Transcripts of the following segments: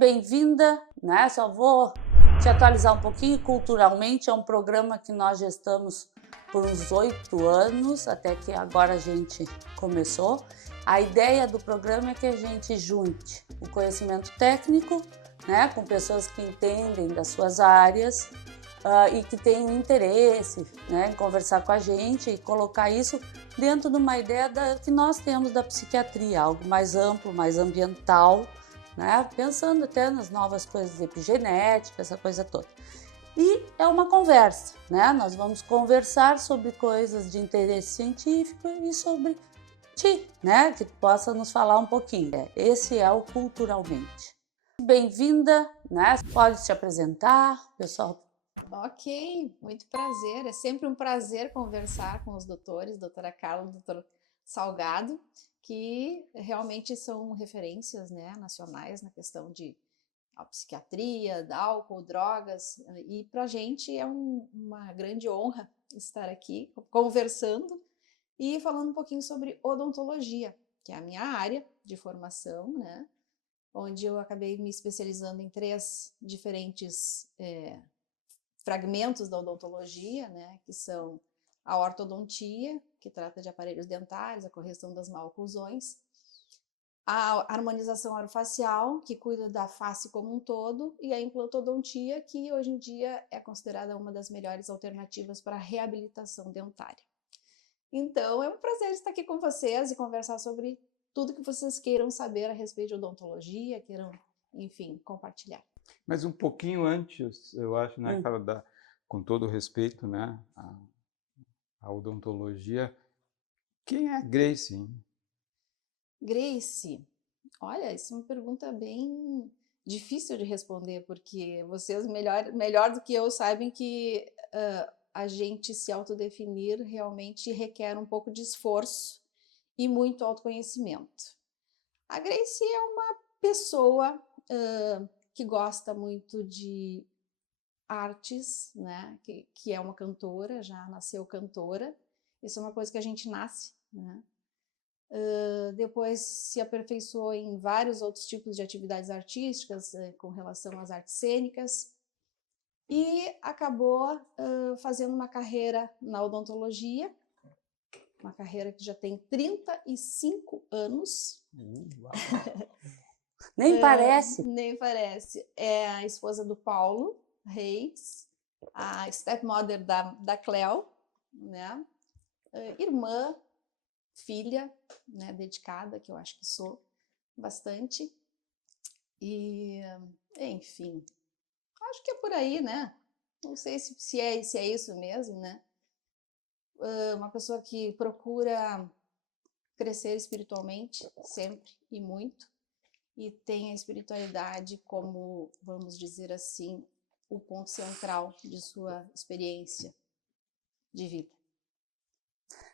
bem-vinda, né? Só vou te atualizar um pouquinho culturalmente. É um programa que nós gestamos por uns 8 anos, até que agora a gente começou. A ideia do programa é que a gente junte o conhecimento técnico, né, com pessoas que entendem das suas áreas e que têm interesse, né, em conversar com a gente e colocar isso dentro de uma ideia que nós temos da psiquiatria, algo mais amplo, mais ambiental, né, pensando até nas novas coisas de epigenética, essa coisa toda. E é uma conversa, né? Nós vamos conversar sobre coisas de interesse científico e sobre ti, né? Que possa nos falar um pouquinho. Esse é o Culturalmente. Bem-vinda, né? Pode se apresentar, pessoal. Ok, muito prazer. É sempre um prazer conversar com os doutores, doutora Carla, doutor Salgado, que realmente são referências, né, nacionais na questão de psiquiatria, álcool, drogas, e para a gente é uma grande honra estar aqui conversando e falando um pouquinho sobre odontologia, que é a minha área de formação, né, onde eu acabei me especializando em 3 diferentes fragmentos da odontologia, né, que são a ortodontia, que trata de aparelhos dentários, a correção das maloclusões, a harmonização orofacial, que cuida da face como um todo, e a implantodontia, que hoje em dia é considerada uma das melhores alternativas para a reabilitação dentária. Então, é um prazer estar aqui com vocês e conversar sobre tudo que vocês queiram saber a respeito de odontologia, queiram, enfim, compartilhar. Mas um pouquinho antes, eu acho, né, Carla, com todo o respeito, né, à odontologia, quem é a Grace, hein? Grace, olha, isso é uma pergunta bem difícil de responder, porque vocês melhor do que eu sabem que a gente se autodefinir realmente requer um pouco de esforço e muito autoconhecimento. A Grace é uma pessoa que gosta muito de artes, né? Que é uma cantora, já nasceu cantora. Isso é uma coisa que a gente nasce, né? Depois se aperfeiçoou em vários outros tipos de atividades artísticas com relação às artes cênicas e acabou fazendo uma carreira na odontologia, uma carreira que já tem 35 anos. Uau. Nem parece. Nem parece. É a esposa do Paulo Reis, a stepmother da Cleo, né? Irmã, filha, né, dedicada, que eu acho que sou bastante. E, enfim, acho que é por aí, né? Não sei se é isso mesmo, né? Uma pessoa que procura crescer espiritualmente, sempre e muito, e tem a espiritualidade como, vamos dizer assim, o ponto central de sua experiência de vida.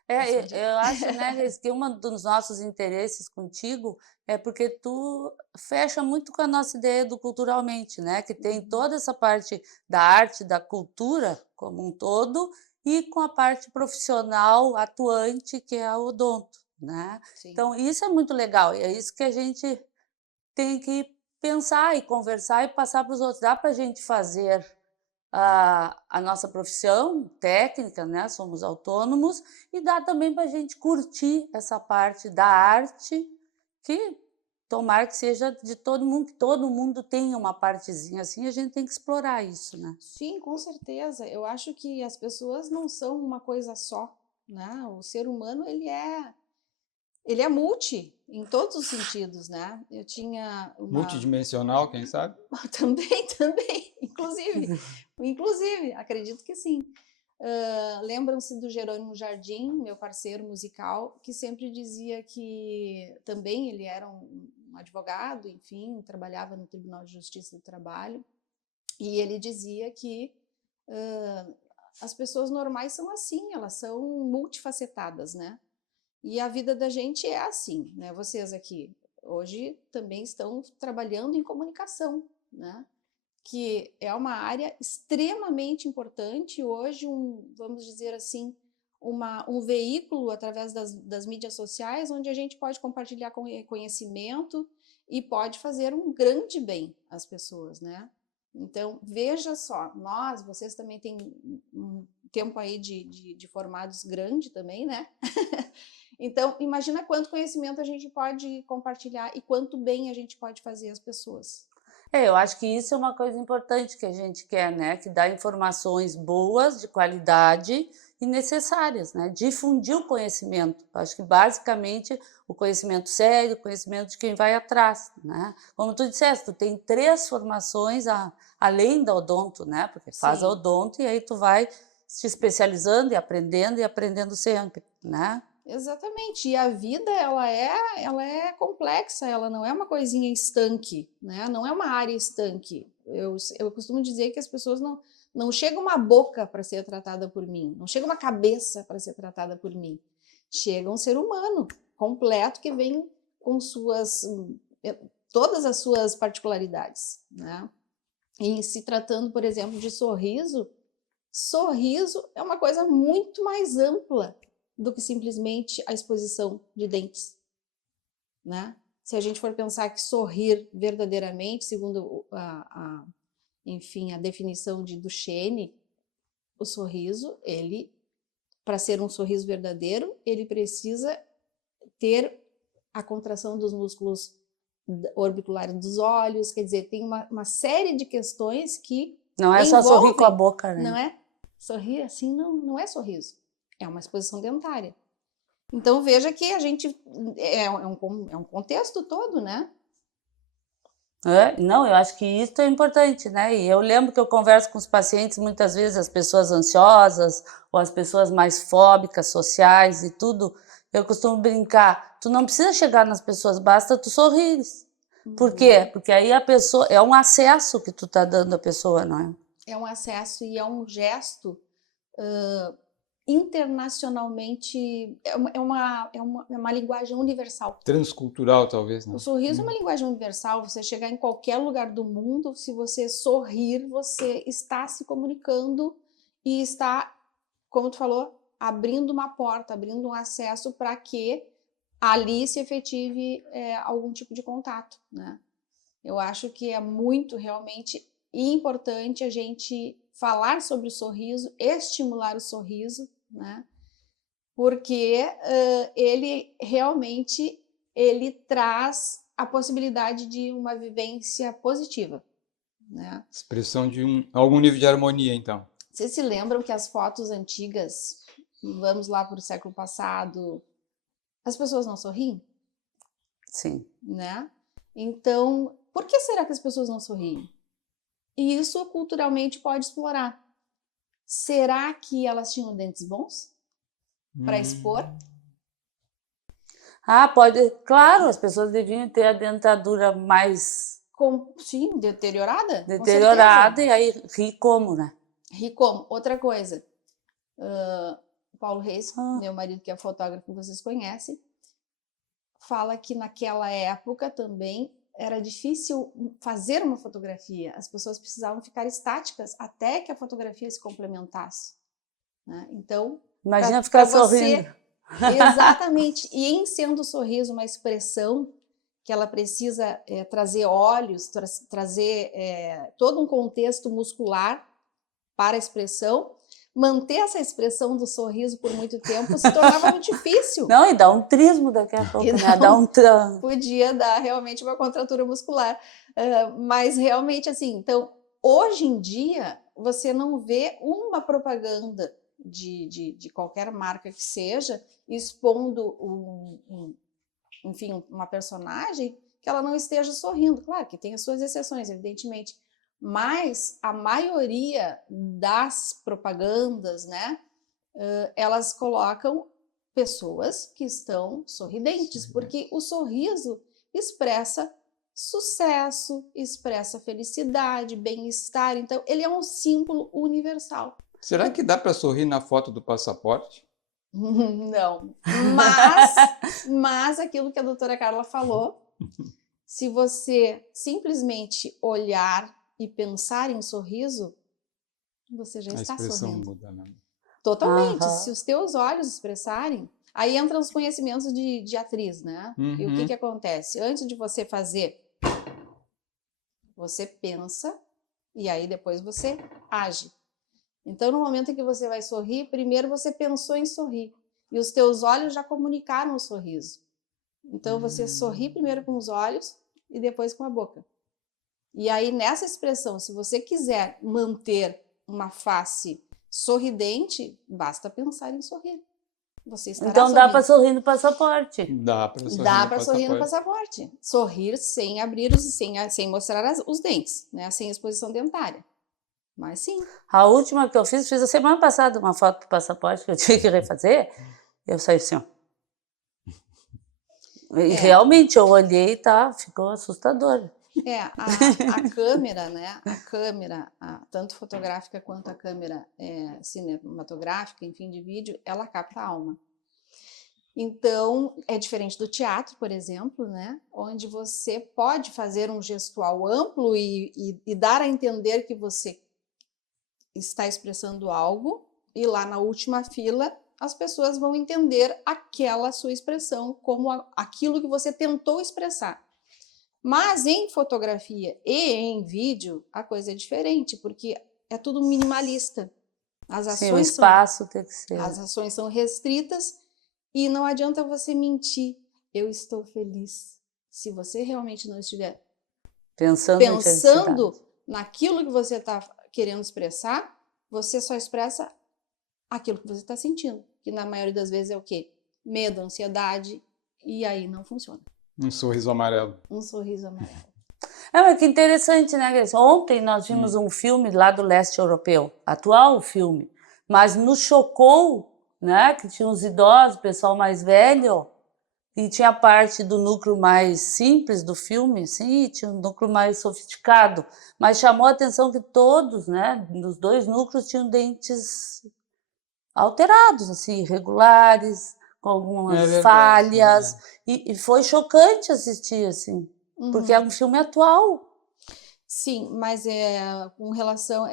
Eu acho, né, que um dos nossos interesses contigo é porque tu fecha muito com a nossa ideia do culturalmente, né, que tem toda essa parte da arte, da cultura como um todo, e com a parte profissional atuante, que é a odonto, né. Sim. Então isso é muito legal e é isso que a gente tem que pensar e conversar e passar para os outros. Dá para a gente fazer a nossa profissão técnica, né, somos autônomos, e dá também para a gente curtir essa parte da arte, que tomara que seja de todo mundo, que todo mundo tenha uma partezinha assim, a gente tem que explorar isso, né. Sim, com certeza. Eu acho que as pessoas não são uma coisa só, né? O ser humano, ele é multi em todos os sentidos, né? Eu tinha uma Multidimensional, quem sabe? também, inclusive, acredito que sim. Lembram-se do Jerônimo Jardim, meu parceiro musical, que sempre dizia que também ele era um advogado, enfim, trabalhava no Tribunal de Justiça do Trabalho, e ele dizia que as pessoas normais são assim, elas são multifacetadas, né? E a vida da gente é assim, né? Vocês aqui hoje também estão trabalhando em comunicação, né? Que é uma área extremamente importante hoje, vamos dizer assim, um veículo através das mídias sociais, onde a gente pode compartilhar conhecimento e pode fazer um grande bem às pessoas, né? Então, veja só, vocês também têm um tempo aí de formados grande também, né? Então, imagina quanto conhecimento a gente pode compartilhar e quanto bem a gente pode fazer às pessoas. Eu acho que isso é uma coisa importante que a gente quer, né? Que dá informações boas, de qualidade e necessárias, né? Difundir o conhecimento. Acho que basicamente o conhecimento sério, o conhecimento de quem vai atrás, né? Como tu disseste, tu tem 3 formações além da odonto, né? Porque faz a Sim. odonto e aí tu vai se especializando e aprendendo sempre, né? Exatamente, e a vida ela é complexa, ela não é uma coisinha estanque, né? Não é uma área estanque. Eu costumo dizer que as pessoas não chega uma boca para ser tratada por mim, não chega uma cabeça para ser tratada por mim, chega um ser humano completo que vem com todas as suas particularidades, né? E se tratando, por exemplo, de sorriso é uma coisa muito mais ampla do que simplesmente a exposição de dentes, né? Se a gente for pensar que sorrir verdadeiramente, segundo enfim, a definição de Duchenne, o sorriso, para ser um sorriso verdadeiro, ele precisa ter a contração dos músculos orbiculares dos olhos, quer dizer, tem uma série de questões que não é só sorrir com a boca, né? Não é? Sorrir assim não é sorriso. É uma exposição dentária. Então, veja que a gente é um contexto todo, né? Não, eu acho que isso é importante, né? E eu lembro que eu converso com os pacientes, muitas vezes as pessoas ansiosas ou as pessoas mais fóbicas, sociais e tudo, eu costumo brincar, tu não precisa chegar nas pessoas, basta tu sorrir. Por quê? Porque aí a pessoa, é um acesso que tu tá dando à pessoa, não é? É um acesso e é um gesto internacionalmente, é uma linguagem universal. Transcultural, talvez, não? O sorriso é uma linguagem universal, você chegar em qualquer lugar do mundo, se você sorrir, você está se comunicando e está, como tu falou, abrindo uma porta, abrindo um acesso para que ali se efetive algum tipo de contato, né? Eu acho que é muito realmente importante a gente falar sobre o sorriso, estimular o sorriso, né? Porque ele realmente traz a possibilidade de uma vivência positiva, né? Expressão de algum nível de harmonia, então. Vocês se lembram que as fotos antigas, vamos lá para o século passado, as pessoas não sorriem? Sim. Né? Então, por que será que as pessoas não sorriem? E isso culturalmente pode explorar. Será que elas tinham dentes bons para expor? Pode, claro, as pessoas deviam ter a dentadura mais Sim, deteriorada? deteriorada e aí ri como, né? Ri como? Outra coisa, Paulo Reis, meu marido que é fotógrafo, vocês conhecem, fala que naquela época também era difícil fazer uma fotografia, as pessoas precisavam ficar estáticas até que a fotografia se complementasse, né? Então, imagina ficar sorrindo. Exatamente, e em sendo o sorriso uma expressão que ela precisa trazer olhos, trazer todo um contexto muscular para a expressão, manter essa expressão do sorriso por muito tempo se tornava muito difícil. Não, e dá um trismo daqui a pouco, né? Dá um podia dar realmente uma contratura muscular. Mas realmente assim, então, hoje em dia, você não vê uma propaganda de qualquer marca que seja expondo enfim, uma personagem que ela não esteja sorrindo. Claro que tem as suas exceções, evidentemente, mas a maioria das propagandas, né, elas colocam pessoas que estão sorridentes, porque o sorriso expressa sucesso, expressa felicidade, bem-estar, então ele é um símbolo universal. Será que dá para sorrir na foto do passaporte? Não, mas aquilo que a doutora Carla falou, se você simplesmente olhar e pensar em sorriso, você já está sorrindo. Muda, né? Totalmente. Se os teus olhos expressarem, Aí entram os conhecimentos de atriz, né? E o Uhum. que acontece? Antes de você fazer, você pensa e aí depois você age. Então, no momento em que você vai sorrir, primeiro você pensou em sorrir e os teus olhos já comunicaram o sorriso. Então, você sorri primeiro com os olhos e depois com a boca. E aí, nessa expressão, se você quiser manter uma face sorridente, basta pensar em sorrir. Você estará Então dá para sorrindo. sorrir no passaporte. Dá para sorrir Dá no para sorrir no passaporte. passaporte. Sorrir sem abrir sem mostrar os dentes, né? Sem exposição dentária. Mas sim. A última que eu fiz a semana passada, uma foto do passaporte que eu tinha que refazer. Eu saí assim, ó. E realmente eu olhei, tá? Ficou assustador. A câmera, né? A câmera, tanto fotográfica quanto a câmera cinematográfica, enfim, de vídeo, ela capta a alma. Então, é diferente do teatro, por exemplo, né? Onde você pode fazer um gestual amplo e dar a entender que você está expressando algo, e lá na última fila as pessoas vão entender aquela sua expressão como aquilo que você tentou expressar. Mas em fotografia e em vídeo, a coisa é diferente, porque é tudo minimalista. Sim, o espaço tem que ser. As ações são restritas e não adianta você mentir. Eu estou feliz. Se você realmente não estiver pensando naquilo que você está querendo expressar, você só expressa aquilo que você está sentindo. Que na maioria das vezes é o quê? Medo, ansiedade, e aí não funciona. Um sorriso amarelo. Um sorriso amarelo. Mas que interessante, né, Grace? Ontem nós vimos um filme lá do leste europeu, atual filme, mas nos chocou, né, que tinha uns idosos, pessoal mais velho, e tinha parte do núcleo mais simples do filme, assim, e tinha um núcleo mais sofisticado, mas chamou a atenção que todos, né, dos dois núcleos tinham dentes alterados, assim, irregulares, com algumas falhas, e foi chocante assistir, assim, porque é um filme atual. Sim, mas com relação,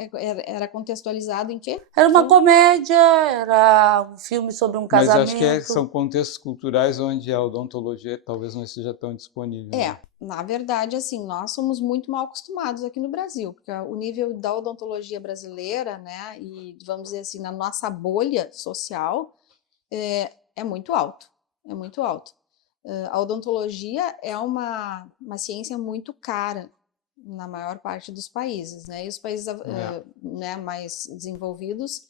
era contextualizado em quê? Era uma comédia, era um filme sobre um casamento. Mas acho que são contextos culturais onde a odontologia talvez não esteja tão disponível. Na verdade, assim, nós somos muito mal acostumados aqui no Brasil, porque o nível da odontologia brasileira, né, e vamos dizer assim, na nossa bolha social, é muito alto, é muito alto. A odontologia é uma ciência muito cara na maior parte dos países, né? E os países né, mais desenvolvidos,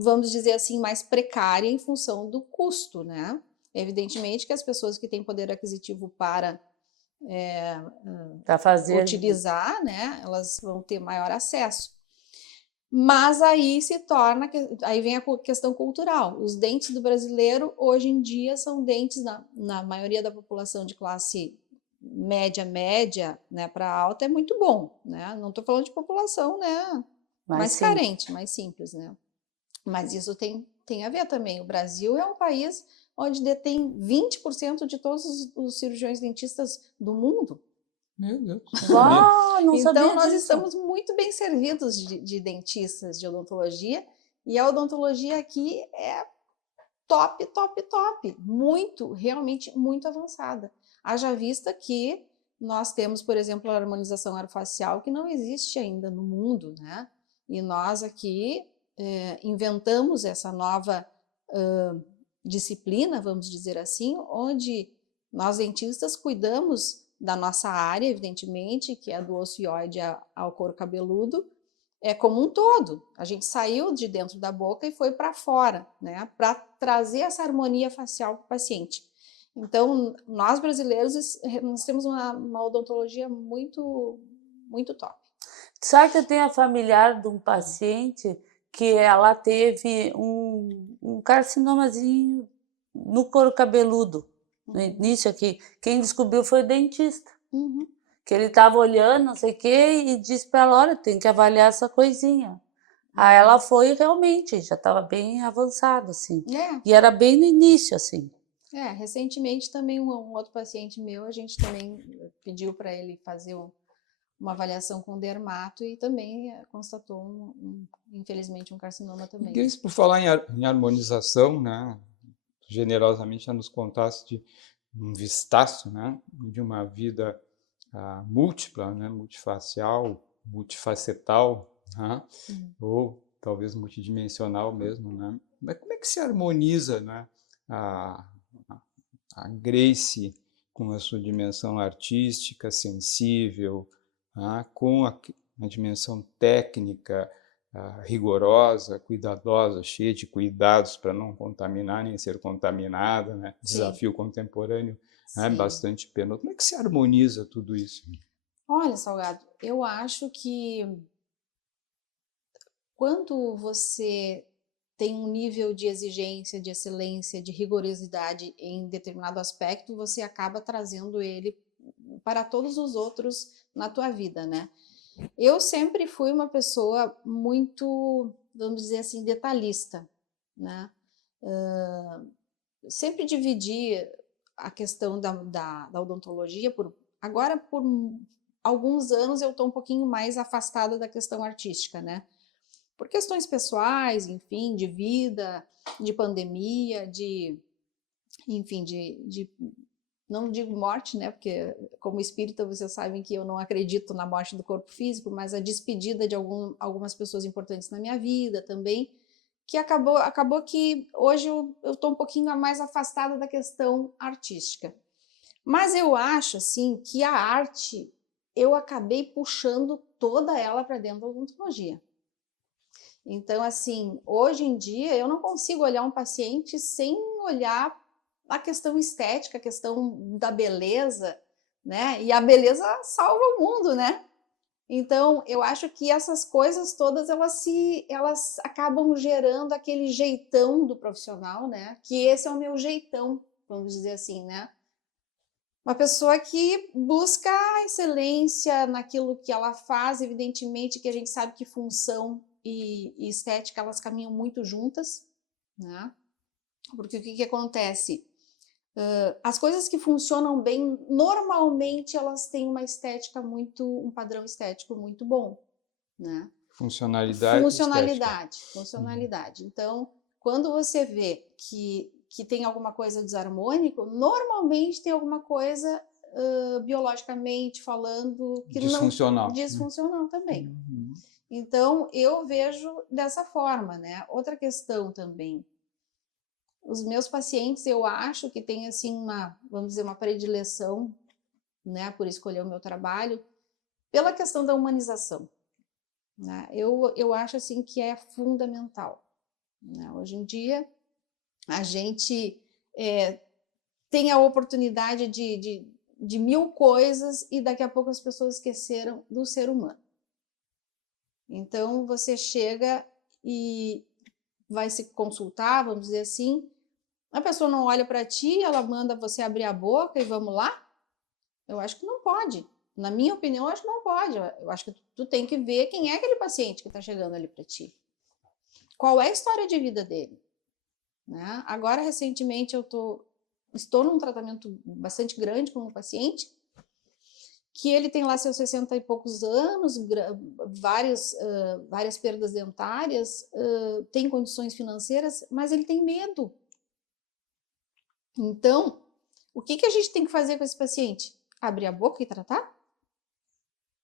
vamos dizer assim, mais precária em função do custo, né? Evidentemente que as pessoas que têm poder aquisitivo para utilizar, né? Elas vão ter maior acesso. Mas aí aí vem a questão cultural. Os dentes do brasileiro, hoje em dia, são dentes, na maioria da população de classe média, né, para alta, é muito bom, né? Não estou falando de população, né, mais carente, mais simples, né? Mas isso tem a ver também. O Brasil é um país onde detém 20% de todos os cirurgiões dentistas do mundo. Meu Deus. Não sabia então, nós disso. estamos muito bem servidos de dentistas de odontologia, e a odontologia aqui é top, top, top. Muito, realmente muito avançada. Haja vista que nós temos, por exemplo, a harmonização orofacial, que não existe ainda no mundo, né? E nós aqui inventamos essa nova disciplina, vamos dizer assim, onde nós dentistas cuidamos da nossa área, evidentemente, que é do osso hioide ao couro cabeludo, como um todo. A gente saiu de dentro da boca e foi para fora, né, para trazer essa harmonia facial para o paciente. Então, nós brasileiros, nós temos uma odontologia muito, muito top. Sabe que eu tenho a familiar de um paciente que ela teve um carcinomazinho no couro cabeludo. No início aqui, quem descobriu foi o dentista. Que ele estava olhando, não sei o quê, e disse para ela, olha, tem que avaliar essa coisinha. Aí ela foi realmente, já estava bem avançado, assim. E era bem no início, assim. Recentemente também um outro paciente meu, a gente também pediu para ele fazer uma avaliação com o dermato e também constatou, infelizmente, um carcinoma também. Grace, por falar em harmonização, né, generosamente já nos contasse de um vistaço, né, de uma vida múltipla, né, multifacial, multifacetal, né, ou talvez multidimensional mesmo, né? Mas como é que se harmoniza, né, a Grace com a sua dimensão artística, sensível, com a dimensão técnica, rigorosa, cuidadosa, cheia de cuidados para não contaminar nem ser contaminada, né? Desafio contemporâneo, né? Bastante penoso. Como é que se harmoniza tudo isso? Olha, Salgado, eu acho que quando você tem um nível de exigência, de excelência, de rigorosidade em determinado aspecto, você acaba trazendo ele para todos os outros na tua vida, né? Eu sempre fui uma pessoa muito, vamos dizer assim, detalhista, né? Sempre dividi a questão da odontologia, agora por alguns anos eu estou um pouquinho mais afastada da questão artística, né? Por questões pessoais, enfim, de vida, de pandemia, enfim, não digo morte, né? Porque como espírita vocês sabem que eu não acredito na morte do corpo físico, mas a despedida de algumas pessoas importantes na minha vida também, que acabou que hoje eu estou um pouquinho mais afastada da questão artística. Mas eu acho, assim, que a arte, eu acabei puxando toda ela para dentro da odontologia. Então, assim, hoje em dia eu não consigo olhar um paciente sem olhar a questão estética, a questão da beleza, né? E a beleza salva o mundo, né? Então, eu acho que essas coisas todas, elas acabam gerando aquele jeitão do profissional, né? Que esse é o meu jeitão, vamos dizer assim, né? Uma pessoa que busca a excelência naquilo que ela faz, evidentemente que a gente sabe que função e estética, elas caminham muito juntas, né? Porque o que acontece? As coisas que funcionam bem, normalmente elas têm uma estética um padrão estético muito bom, né? Funcionalidade. Então, quando você vê que tem alguma coisa desarmônico, normalmente tem alguma coisa biologicamente falando que disfuncional também. Então, eu vejo dessa forma, né? Outra questão também, os meus pacientes, eu acho que tem assim vamos dizer, uma predileção, né, por escolher o meu trabalho, pela questão da humanização, né? Eu acho assim que é fundamental, né? Hoje em dia, a gente tem a oportunidade de mil coisas e daqui a pouco as pessoas esqueceram do ser humano. Então, você chega e vai se consultar, vamos dizer assim, a pessoa não olha para ti, ela manda você abrir a boca e vamos lá? Eu acho que não pode. Na minha opinião, eu acho que não pode. Eu acho que tu tem que ver quem é aquele paciente que está chegando ali para ti. Qual é a história de vida dele? Né? Agora, recentemente, eu estou num tratamento bastante grande com um paciente que ele tem lá seus 60 e poucos anos, várias perdas dentárias, tem condições financeiras, mas ele tem medo. Então, o que a gente tem que fazer com esse paciente? Abrir a boca e tratar?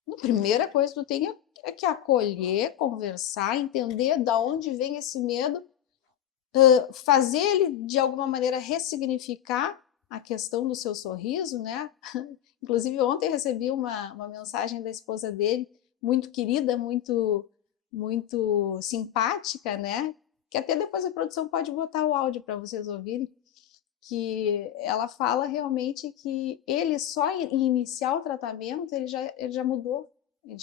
A primeira coisa que tu tem é que acolher, conversar, entender de onde vem esse medo, fazer ele, de alguma maneira, ressignificar a questão do seu sorriso, né? Inclusive, ontem recebi uma mensagem da esposa dele, muito querida, muito, muito simpática, né? Que até depois a produção pode botar o áudio para vocês ouvirem, que ela fala realmente que ele só em iniciar o tratamento, ele já mudou, ele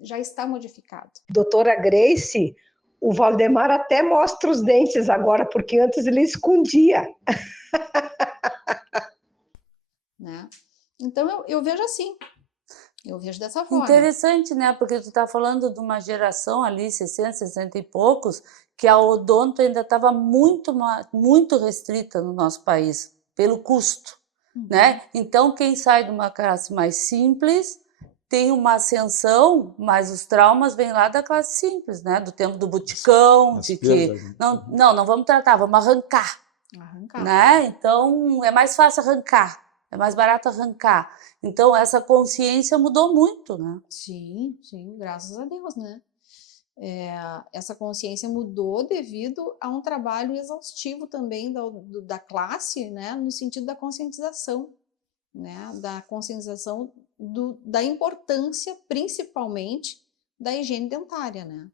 já está modificado. Doutora Grace, o Valdemar até mostra os dentes agora, porque antes ele escondia. Né? Então, eu vejo assim, eu vejo dessa forma. Interessante, né? Porque tu tá falando de uma geração ali, 60, 60 e poucos, que a odonto ainda estava muito restrita no nosso país, pelo custo, né? Então, quem sai de uma classe mais simples tem uma ascensão, mas os traumas vêm lá da classe simples, né? Do tempo do buticão, As de que perdas, né? não vamos tratar, vamos arrancar, Arrancar. né? Então é mais fácil arrancar, é mais barato arrancar. Então essa consciência mudou muito, né? Sim, graças a Deus, né? Essa consciência mudou devido a um trabalho exaustivo também da classe, né? No sentido da conscientização, né? Da conscientização da importância, principalmente, da higiene dentária, né?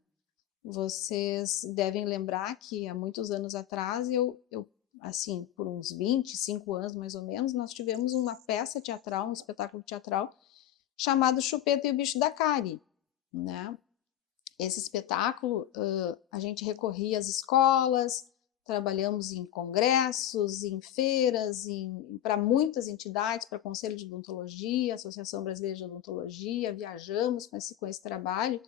Vocês devem lembrar que há muitos anos atrás, assim, por uns 25 anos mais ou menos, nós tivemos uma peça teatral, um espetáculo teatral, chamado Chupeta e o Bicho da Cárie, né? Esse espetáculo, a gente recorria às escolas, trabalhamos em congressos, em feiras, para muitas entidades, para Conselho de Odontologia, Associação Brasileira de Odontologia, viajamos com esse trabalho,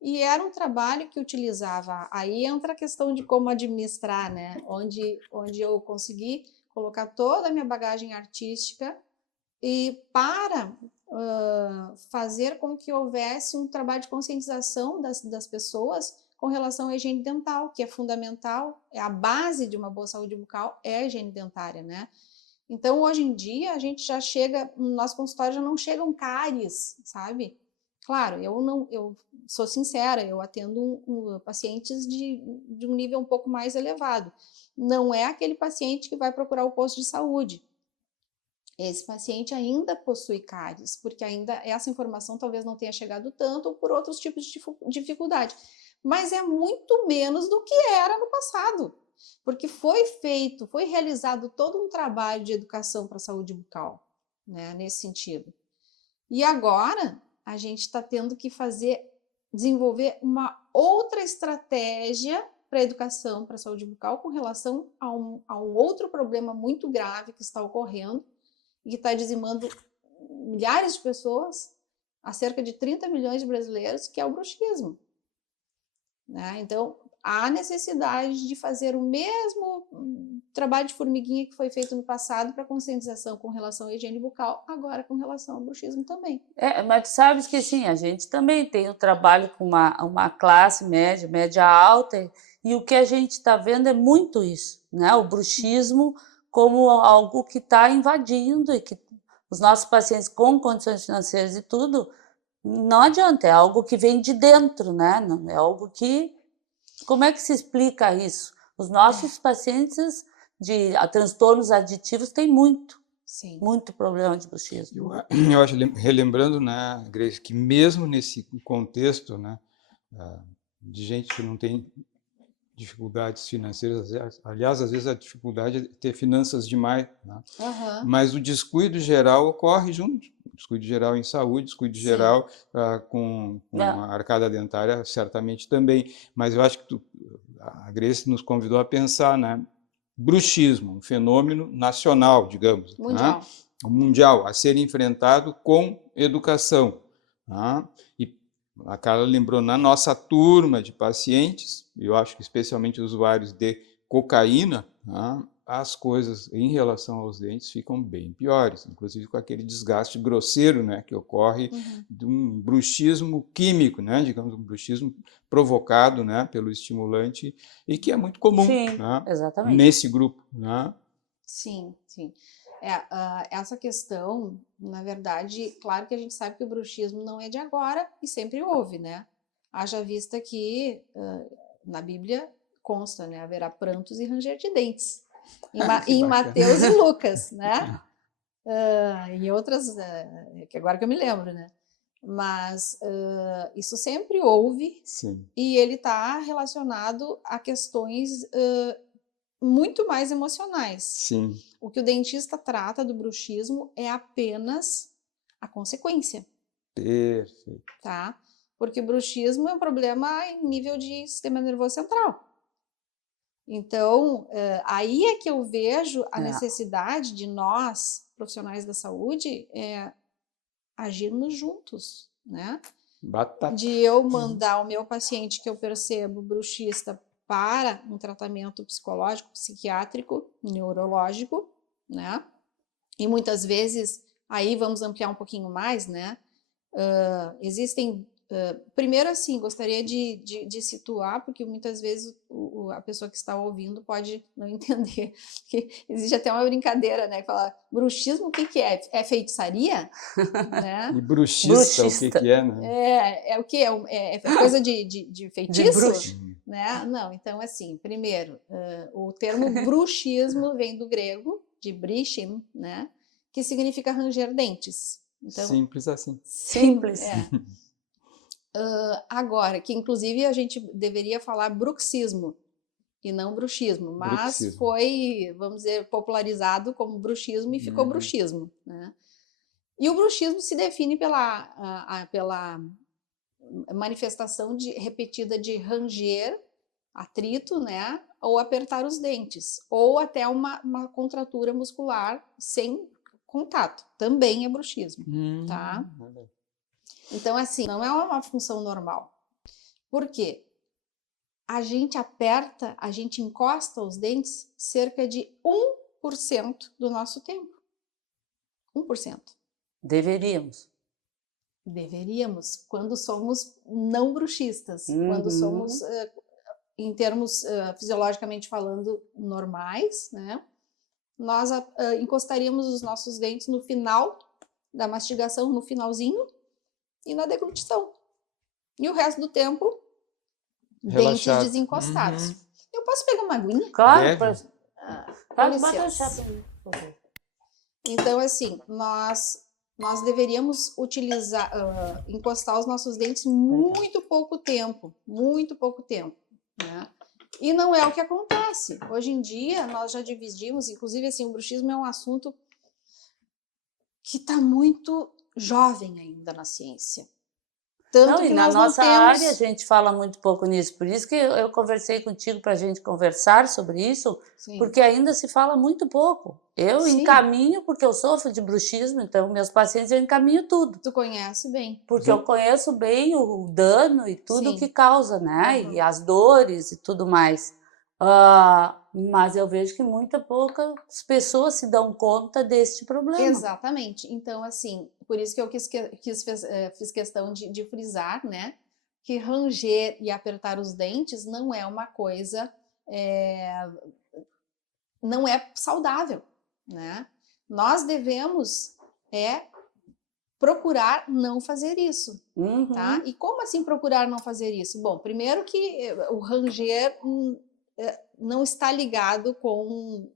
e era um trabalho que utilizava, aí entra a questão de como administrar, né? Onde eu consegui colocar toda a minha bagagem artística e para fazer com que houvesse um trabalho de conscientização das pessoas com relação à higiene dental, que é fundamental, é a base de uma boa saúde bucal, é a higiene dentária, né? Então, hoje em dia, a gente já chega, no nosso consultório já não chegam cáries, sabe? Claro, eu sou sincera, eu atendo pacientes de um nível um pouco mais elevado. Não é aquele paciente que vai procurar o posto de saúde. Esse paciente ainda possui cáries, porque ainda essa informação talvez não tenha chegado tanto ou por outros tipos de dificuldade. Mas é muito menos do que era no passado, porque foi realizado todo um trabalho de educação para a saúde bucal, né, nesse sentido. E agora a gente está tendo que desenvolver uma outra estratégia para a educação para a saúde bucal com relação a um outro problema muito grave que está ocorrendo e que está dizimando milhares de pessoas, há cerca de 30 milhões de brasileiros, que é o bruxismo, né? Então, há necessidade de fazer o mesmo trabalho de formiguinha que foi feito no passado para conscientização com relação à higiene bucal, agora com relação ao bruxismo também. Mas tu sabes que sim, a gente também tem o trabalho com uma classe média, média alta, e o que a gente está vendo é muito isso, né? O bruxismo como algo que está invadindo e que os nossos pacientes com condições financeiras e tudo, não adianta, é algo que vem de dentro, né? Não, é algo que... Como é que se explica isso? Os nossos pacientes de transtornos aditivos têm muito problema de bruxismo. Eu acho, relembrando, né, Grace, que mesmo nesse contexto, né, de gente que não tem dificuldades financeiras, aliás, às vezes a dificuldade é ter finanças demais, né? Mas o descuido geral ocorre junto, descuido geral em saúde, descuido geral com a arcada dentária, certamente também, mas eu acho que a Grace nos convidou a pensar, né? Bruxismo, um fenômeno nacional, digamos, mundial, né? Mundial, a ser enfrentado com educação, né? E a Carla lembrou, na nossa turma de pacientes, eu acho que especialmente usuários de cocaína, né, as coisas em relação aos dentes ficam bem piores, inclusive com aquele desgaste grosseiro, né, que ocorre de um bruxismo químico, né, digamos, um bruxismo provocado, né, pelo estimulante e que é muito comum, né, nesse grupo. Né? Sim. Essa questão, na verdade, claro que a gente sabe que o bruxismo não é de agora e sempre houve, né? Haja vista que na Bíblia consta, né? Haverá prantos e ranger de dentes. Em Mateus e Lucas, né? Em outras, que agora que eu me lembro, né? Mas isso sempre houve. Sim. E ele está relacionado a questões muito mais emocionais. Sim. O que o dentista trata do bruxismo é apenas a consequência. Perfeito. Tá? Porque o bruxismo é um problema em nível de sistema nervoso central. Então, aí é que eu vejo a necessidade de nós, profissionais da saúde, agirmos juntos, né? Batata. De eu mandar o meu paciente que eu percebo bruxista para um tratamento psicológico, psiquiátrico, neurológico, né? E muitas vezes, aí vamos ampliar um pouquinho mais, né? Existem... primeiro, assim, gostaria de situar, porque muitas vezes a pessoa que está ouvindo pode não entender, que existe até uma brincadeira, né, que fala, bruxismo, o que é? É feitiçaria? Né? E bruxista, o que é, né? É o quê? É coisa de feitiço? De bruxa. Né? Não, então, assim, primeiro, o termo bruxismo vem do grego, de brishin, né, que significa ranger dentes. Então, Simples assim. Simples. Agora, que inclusive a gente deveria falar bruxismo e não bruxismo, mas Bruxismo. foi, vamos dizer, popularizado como bruxismo e ficou bruxismo, né? E o bruxismo se define pela manifestação repetida de ranger, atrito, né? Ou apertar os dentes, ou até uma contratura muscular sem contato, também é bruxismo, tá? Então, assim, não é uma função normal. Por quê? A gente aperta, a gente encosta os dentes cerca de 1% do nosso tempo. 1%. Deveríamos. Deveríamos, quando somos não bruxistas, quando somos, em termos fisiologicamente falando, normais, né? Nós encostaríamos os nossos dentes no final da mastigação, no finalzinho, e na deglutição. E o resto do tempo, Relaxado. dentes desencostados. Eu posso pegar uma aguinha? Claro, Deve. pode Com botar o licença. chá pra mim, por favor. Então, assim, nós deveríamos utilizar, encostar os nossos dentes muito pouco tempo, né? E não é o que acontece. Hoje em dia, nós já dividimos, inclusive, assim, o bruxismo é um assunto que está muito jovem ainda na ciência. Tanto Não, que e na nós nossa não temos... área a gente fala muito pouco nisso, por isso que eu conversei contigo para a gente conversar sobre isso, Sim. porque ainda se fala muito pouco. Eu Sim. encaminho, porque eu sofro de bruxismo, então meus pacientes eu encaminho tudo. Tu conhece bem. Porque eu conheço bem o dano e tudo Sim. que causa, né? Uhum. E as dores e tudo mais. Mas eu vejo que poucas pessoas se dão conta deste problema. Exatamente. Então, assim, por isso que eu fiz questão de frisar, né? Que ranger e apertar os dentes não é uma coisa... não é saudável, né? Nós devemos procurar não fazer isso, tá? E como assim procurar não fazer isso? Bom, primeiro que o ranger não está ligado com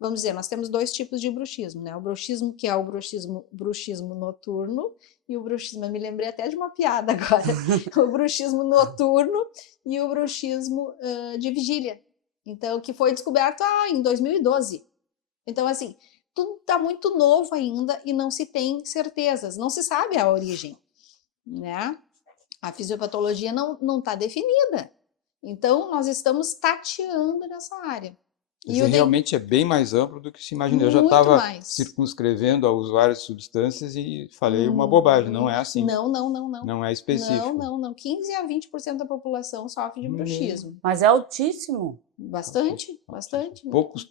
vamos dizer, nós temos dois tipos de bruxismo, né? O bruxismo que é o bruxismo noturno e o bruxismo, eu me lembrei até de uma piada agora, o bruxismo noturno e o bruxismo de vigília. Então, que foi descoberto em 2012. Então, assim, tudo está muito novo ainda e não se tem certezas, não se sabe a origem, né? A fisiopatologia não está definida. Então, nós estamos tateando nessa área. E realmente é bem mais amplo do que se imagina. Eu já estava circunscrevendo a usuários de substâncias e falei uma bobagem, não é assim. Não. Não é específico. Não. 15 a 20% da população sofre de bruxismo. Mas é altíssimo. Bastante.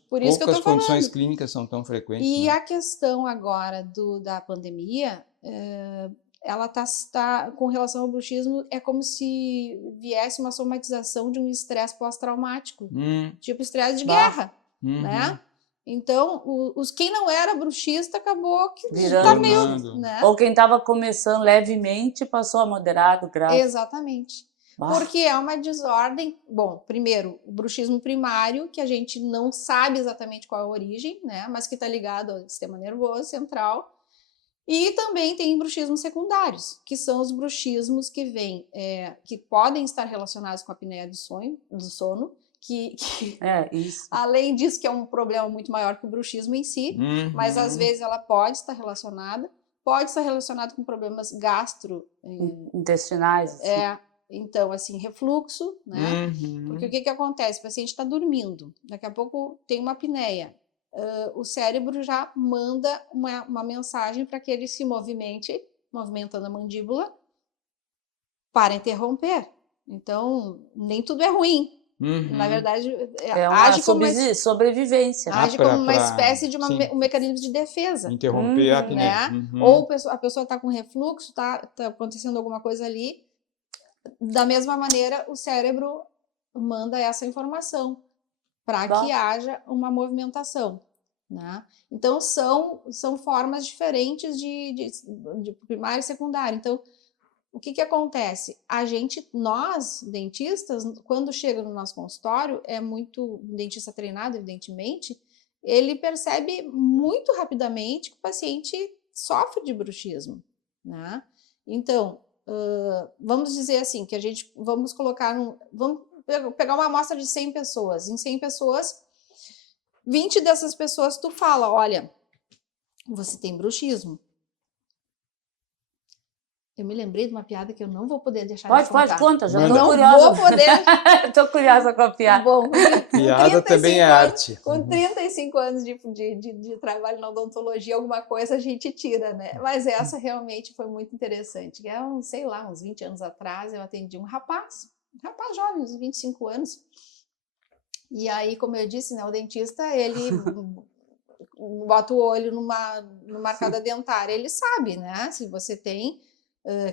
Por isso que eu tô falando. Poucas condições clínicas são tão frequentes. E a questão agora da pandemia, ela tá com relação ao bruxismo, é como se viesse uma somatização de um estresse pós-traumático, tipo estresse de guerra, né? Então, quem não era bruxista acabou que tá meio... Né? Ou quem estava começando levemente passou a moderado, grave. Exatamente. Porque é uma desordem... Bom, primeiro, o bruxismo primário, que a gente não sabe exatamente qual é a origem, né? Mas que está ligado ao sistema nervoso central. E também tem bruxismos secundários, que são os bruxismos que vêm, que podem estar relacionados com a apneia do sono, isso. Além disso, que é um problema muito maior que o bruxismo em si, mas às vezes ela pode estar relacionada com problemas intestinais. Assim. Então, assim, refluxo, né? Porque o que acontece? O paciente está dormindo, daqui a pouco tem uma apneia. O cérebro já manda uma mensagem para que ele se movimente, movimentando a mandíbula, para interromper. Então, nem tudo é ruim, Na verdade, É uma age como sobrevivência. age como uma espécie de sim, um mecanismo de defesa. interromper a apneia. Né? Ou a pessoa está com refluxo, tá acontecendo alguma coisa ali. Da mesma maneira, o cérebro manda essa informação para que haja uma movimentação. Né? Então, são formas diferentes de primário e secundário. Então, o que acontece? Nós, dentistas, quando chega no nosso consultório, um dentista treinado, evidentemente, ele percebe muito rapidamente que o paciente sofre de bruxismo. Né? Então, vamos dizer assim, que vamos pegar uma amostra de 100 pessoas. Em 100 pessoas, 20 dessas pessoas tu fala, olha, você tem bruxismo. Eu me lembrei de uma piada que eu não vou poder deixar de contar. Pode, conta, já não vou poder. Tô curiosa com a piada. Bom, piada também é arte. Com 35 anos de trabalho na odontologia, alguma coisa a gente tira, né? Mas essa realmente foi muito interessante. Sei lá, uns 20 anos atrás, eu atendi um rapaz jovem, uns 25 anos. E aí, como eu disse, né, o dentista, ele bota o olho no marcador dentário, ele sabe, né? Se você tem,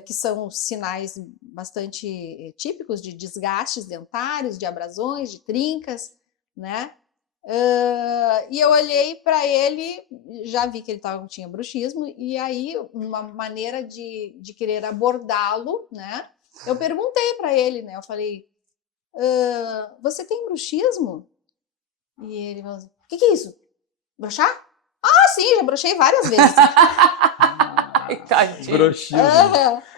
que são sinais bastante típicos de desgastes dentários, de abrasões, de trincas, né? E eu olhei para ele, já vi que ele tinha bruxismo, e aí, uma maneira de querer abordá-lo, né? Eu perguntei para ele, né? Eu falei, você tem bruxismo? E ele falou assim, o que é isso? Bruxar? Ah, sim, já bruxei várias vezes. Bruxismo.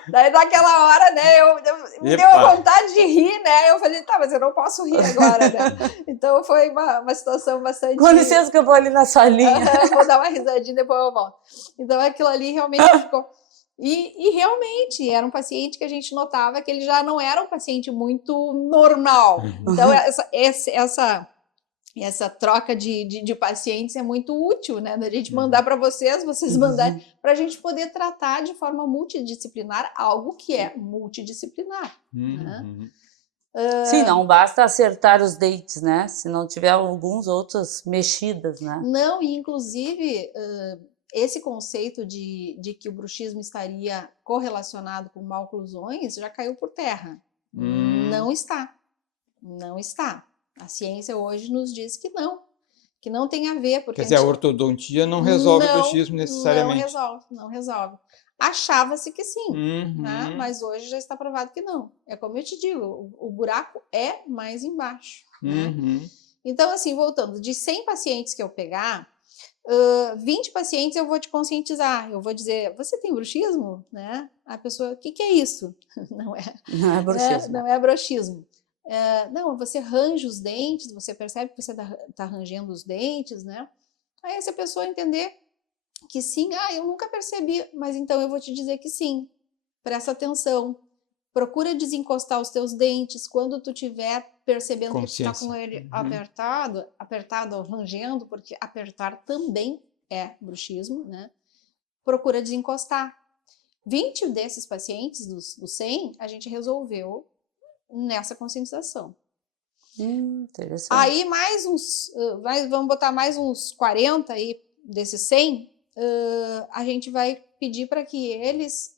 Daí naquela hora, né, me deu a vontade de rir, né? Eu falei, tá, mas eu não posso rir agora, né? Então foi uma situação bastante... Com licença que eu vou ali na salinha. Vou dar uma risadinha, depois eu volto. Então aquilo ali realmente ficou... E realmente era um paciente que a gente notava que ele já não era um paciente muito normal. Então essa troca de pacientes é muito útil, né? Da gente mandar para vocês mandarem, para a gente poder tratar de forma multidisciplinar algo que é multidisciplinar. Né? Sim, não basta acertar os dentes, né? Se não tiver alguns outras mexidas, né? Não, e inclusive esse conceito de que o bruxismo estaria correlacionado com maloclusões já caiu por terra. Não está. Não está. A ciência hoje nos diz que não tem a ver. Porque quer dizer, a ortodontia não resolve o bruxismo necessariamente. Não resolve. Achava-se que sim, né? Mas hoje já está provado que não. É como eu te digo, o buraco é mais embaixo. Né? Então, assim, voltando, de 100 pacientes que eu pegar, 20 pacientes eu vou te conscientizar, eu vou dizer, você tem bruxismo? Né? A pessoa, o que é isso? Não é bruxismo. Não é bruxismo. Não, você range os dentes, você percebe que você está rangendo os dentes, né? Aí se a pessoa entender que sim, eu nunca percebi, mas então eu vou te dizer que sim, presta atenção, procura desencostar os teus dentes quando tu estiver percebendo que tu está com ele apertado ou rangendo, porque apertar também é bruxismo, né? Procura desencostar. 20 desses pacientes, dos 100, a gente resolveu nessa conscientização. Interessante. Aí vamos botar mais uns 40 aí desses 100, a gente vai pedir para que eles,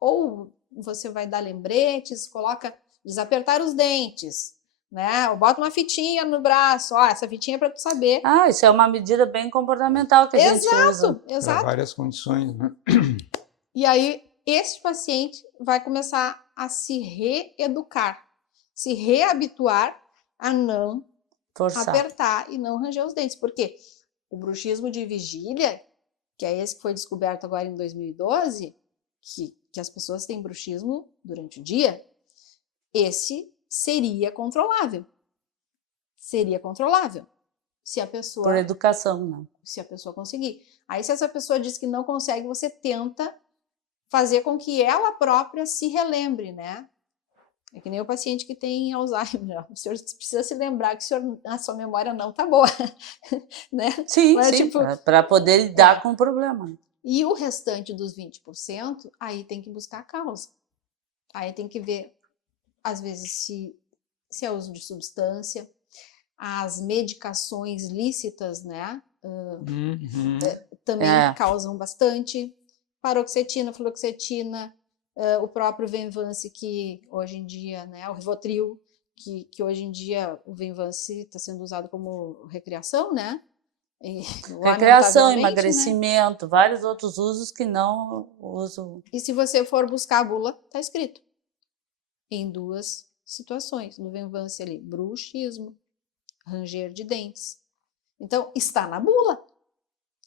ou você vai dar lembretes, coloca desapertar os dentes, né? Ou bota uma fitinha no braço, essa fitinha é para tu saber. Isso é uma medida bem comportamental que a gente usa. Exato. Para várias condições, né? E aí, este paciente vai começar a se reeducar, se reabituar a não apertar e não ranger os dentes. Porque o bruxismo de vigília, que é esse que foi descoberto agora em 2012, que as pessoas têm bruxismo durante o dia, esse seria controlável. Seria controlável. Se a pessoa... Por educação, né? Se a pessoa conseguir. Aí, se essa pessoa diz que não consegue, você tenta fazer com que ela própria se relembre, né? É que nem o paciente que tem Alzheimer. O senhor precisa se lembrar que a sua memória não tá boa, né? Sim, para poder lidar com o problema. E o restante dos 20%, aí tem que buscar a causa. Aí tem que ver, às vezes, se se é uso de substância, as medicações lícitas, né, também causam bastante. Paroxetina, fluoxetina, o próprio Venvance, que hoje em dia, né, o Rivotril, que hoje em dia o Venvance está sendo usado como recreação, né? E, recreação, né? emagrecimento, vários outros usos que não usam. E se você for buscar a bula, está escrito em 2 situações, no Venvance ali, bruxismo, ranger de dentes. Então, está na bula.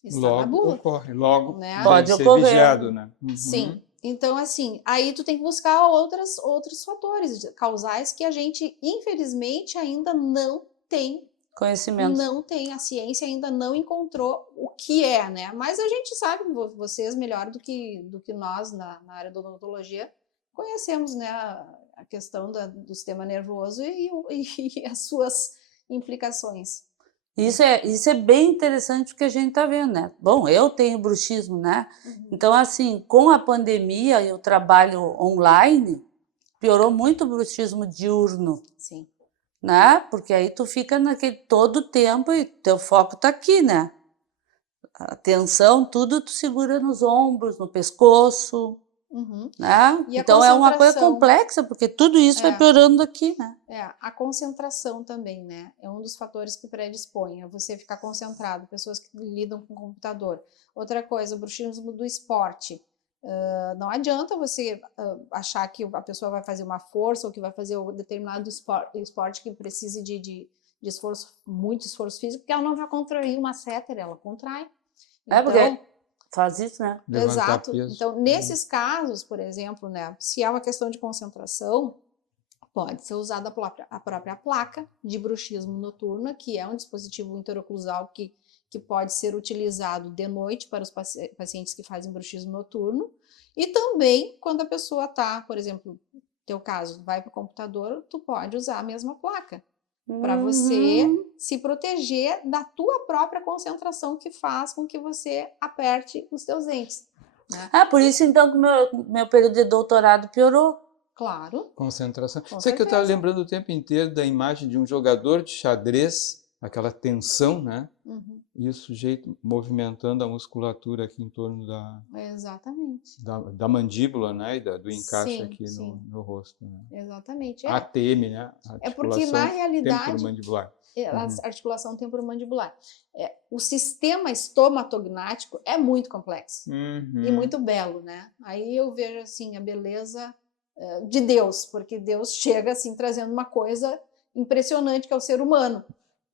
Logo na bula, ocorre, logo, né? Pode deve ser ocorrer. vigiado, né? Sim. Então, assim, aí tu tem que buscar outros fatores causais que a gente, infelizmente, ainda não tem conhecimento. Não tem, a ciência ainda não encontrou o que é, né? Mas a gente sabe, vocês melhor do que nós na área da odontologia, conhecemos, né, a questão do sistema nervoso e as suas implicações. Isso é bem interessante o que a gente está vendo, né? Bom, eu tenho bruxismo, né? Então, assim, com a pandemia e o trabalho online, piorou muito o bruxismo diurno. Sim. Né? Porque aí tu fica naquele todo o tempo e teu foco tá aqui, né? A atenção, tudo tu segura nos ombros, no pescoço, né? E a então é uma coisa concentração? complexa, porque tudo isso vai piorando aqui, né? A concentração também, né? É um dos fatores que predispõe a você ficar concentrado, pessoas que lidam com computador. Outra coisa, o bruxismo do esporte. Não adianta você achar que a pessoa vai fazer uma força ou que vai fazer um determinado esporte que precise de esforço, muito esforço físico, porque ela não vai contrair uma cétera, ela contrai. Porque faz isso, né? Levantar Exato. peso. Então, nesses casos, por exemplo, né, se é uma questão de concentração, pode ser usada a própria placa de bruxismo noturno, que é um dispositivo interoclusal que pode ser utilizado de noite para os pacientes que fazem bruxismo noturno, e também quando a pessoa está, por exemplo, no teu caso, vai para o computador, tu pode usar a mesma placa, para você se proteger da tua própria concentração, que faz com que você aperte os teus dentes. Né? Por isso então que meu período de doutorado piorou. Claro. Concentração. Com Sei que eu estava certeza. lembrando o tempo inteiro da imagem de um jogador de xadrez, aquela tensão, né? E o sujeito movimentando a musculatura aqui em torno Exatamente. da mandíbula, né? E do encaixe Sim, aqui sim. no rosto. Né? Exatamente. ATM, né? É porque, na realidade, temporomandibular. A articulação temporomandibular. O sistema estomatognático é muito complexo e muito belo, né? Aí eu vejo, assim, a beleza de Deus, porque Deus chega, assim, trazendo uma coisa impressionante, que é o ser humano.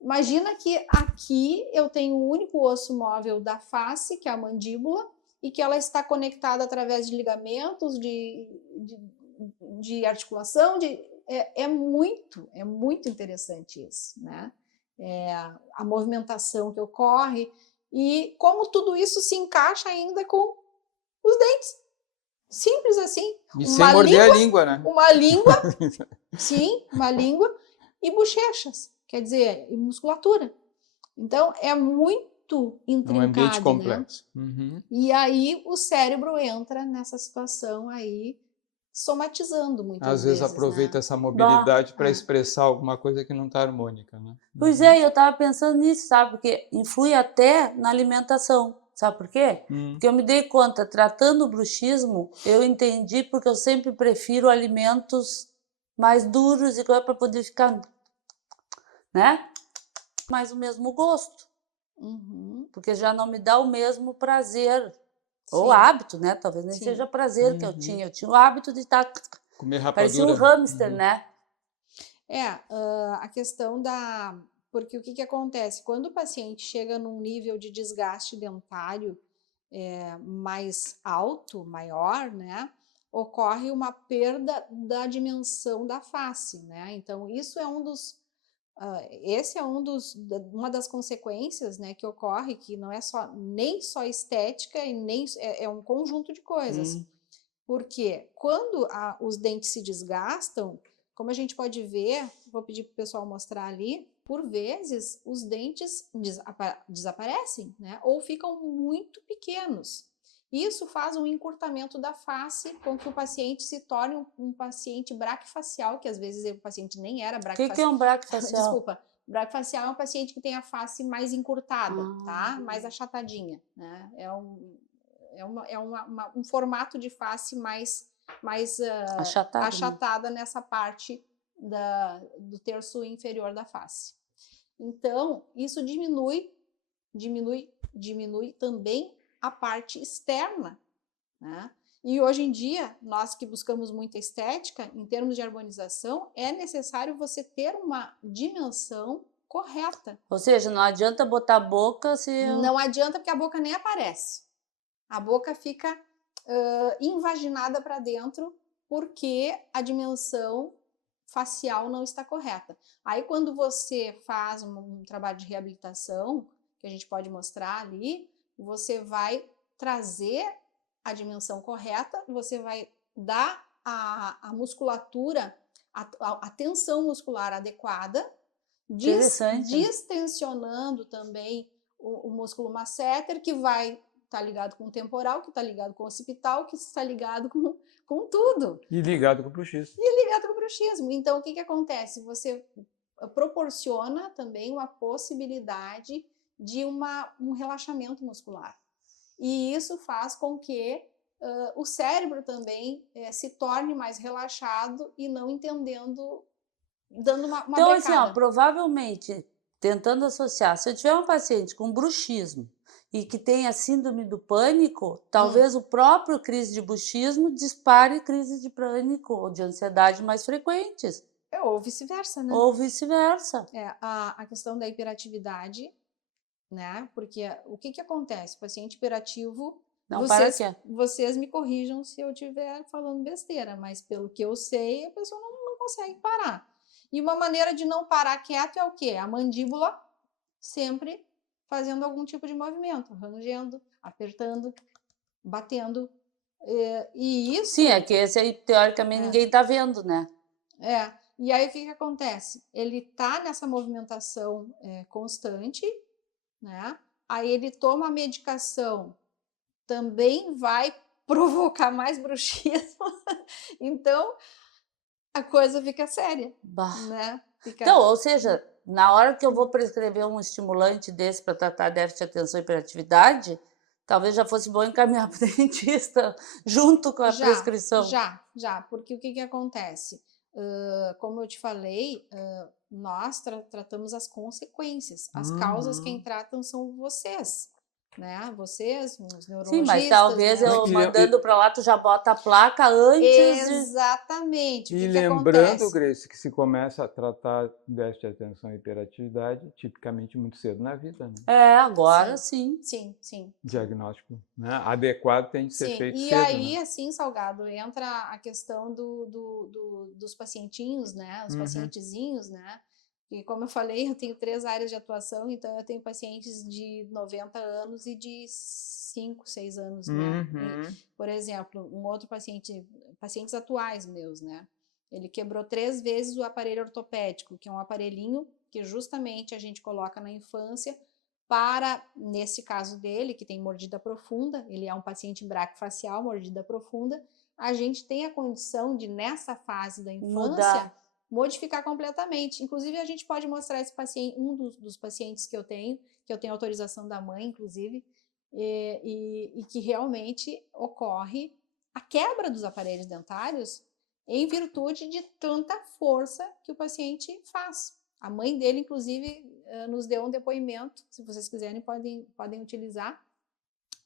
Imagina que aqui eu tenho o único osso móvel da face, que é a mandíbula, e que ela está conectada através de ligamentos, de articulação, é muito interessante isso, né? A movimentação que ocorre e como tudo isso se encaixa ainda com os dentes. Simples assim. E sem morder a língua, né? Uma língua, sim, uma língua e bochechas, quer dizer, e musculatura. Então, é muito intrincado, um ambiente complexo. Né? E aí o cérebro entra nessa situação aí, somatizando muitas vezes. Às vezes aproveita, né, essa mobilidade para expressar alguma coisa que não está harmônica, né? Pois é, eu estava pensando nisso, sabe? Porque influi até na alimentação. Sabe por quê? Porque eu me dei conta, tratando o bruxismo, eu entendi porque eu sempre prefiro alimentos mais duros e para poder ficar, né? Mais o mesmo gosto. Porque já não me dá o mesmo prazer. Ou hábito, né? Talvez nem seja prazer que eu tinha. Eu tinha o hábito de estar... Comer rapadura. Parecia um hamster, né? A questão da... Porque o que acontece? Quando o paciente chega num nível de desgaste dentário mais alto, maior, né? Ocorre uma perda da dimensão da face, né? Então, isso é uma das consequências, né, que ocorre, que não é nem só estética e nem é um conjunto de coisas. Porque quando os dentes se desgastam, como a gente pode ver, vou pedir para o pessoal mostrar ali, por vezes os dentes desaparecem, né, ou ficam muito pequenos. Isso faz um encurtamento da face, com que o paciente se torne um paciente braquifacial, que às vezes o paciente nem era O que braquifacial. é um braquifacial? Desculpa, braquifacial é um paciente que tem a face mais encurtada, tá? Mais achatadinha, né? Um formato de face mais achatada nessa parte do terço inferior da face. Então, isso diminui também a parte externa, né? E hoje em dia, nós que buscamos muita estética, em termos de harmonização, é necessário você ter uma dimensão correta. Ou seja, não adianta botar a boca se... Não adianta, porque a boca nem aparece. A boca fica invaginada para dentro, porque a dimensão facial não está correta. Aí, quando você faz um trabalho de reabilitação, que a gente pode mostrar ali, você vai trazer a dimensão correta, você vai dar a musculatura, a tensão muscular adequada, distensionando também o músculo masseter, que vai estar ligado com o temporal, que está ligado com o occipital, que está ligado com tudo. E ligado com o bruxismo. Então, o que acontece? Você proporciona também uma possibilidade de um relaxamento muscular. E isso faz com que o cérebro também se torne mais relaxado e não entendendo, dando uma então, brecada. assim, ó, provavelmente, tentando associar, se eu tiver um paciente com bruxismo e que tenha síndrome do pânico, talvez o próprio crise de bruxismo dispare crises de pânico ou de ansiedade mais frequentes. Ou vice-versa, né? Ou vice-versa. A questão da hiperatividade, né? Porque o que acontece? O paciente hiperativo, Não vocês me corrijam se eu estiver falando besteira, mas pelo que eu sei, a pessoa não consegue parar. E uma maneira de não parar quieto é o quê? A mandíbula sempre fazendo algum tipo de movimento, rangendo, apertando, batendo. E isso... Sim, é que esse aí, teoricamente, ninguém está vendo, né? E aí o que acontece? Ele está nessa movimentação constante, né? Aí ele toma a medicação, também vai provocar mais bruxismo. Então, a coisa fica séria, né? Então, ou seja, na hora que eu vou prescrever um estimulante desse para tratar déficit de atenção e hiperatividade, talvez já fosse bom encaminhar para o dentista junto com a prescrição. Já, porque o que acontece? Como eu te falei, nós tratamos as consequências. As causas quem tratam são vocês, né? Vocês, os neurologistas. Sim, mas talvez né? eu mandando para lá, tu já bota a placa antes Exatamente. E que lembrando, Grace, que se começa a tratar déficit de atenção e hiperatividade tipicamente muito cedo na vida, né? Agora sim. Sim. Diagnóstico, né, adequado tem que ser feito cedo. E aí, né? assim, Salgado, entra a questão dos pacientinhos, né? Os pacientezinhos, né? E como eu falei, eu tenho 3 áreas de atuação, então eu tenho pacientes de 90 anos e de 5, 6 anos, né? E, por exemplo, um outro pacientes atuais meus, né? Ele quebrou 3 vezes o aparelho ortopédico, que é um aparelhinho que justamente a gente coloca na infância para, nesse caso dele, que tem mordida profunda, ele é um paciente braquifacial, mordida profunda, a gente tem a condição de, nessa fase da infância, modificar completamente. Inclusive, a gente pode mostrar esse paciente, dos pacientes que eu tenho autorização da mãe, inclusive, e que realmente ocorre a quebra dos aparelhos dentários em virtude de tanta força que o paciente faz. A mãe dele, inclusive, nos deu um depoimento, se vocês quiserem, podem utilizar,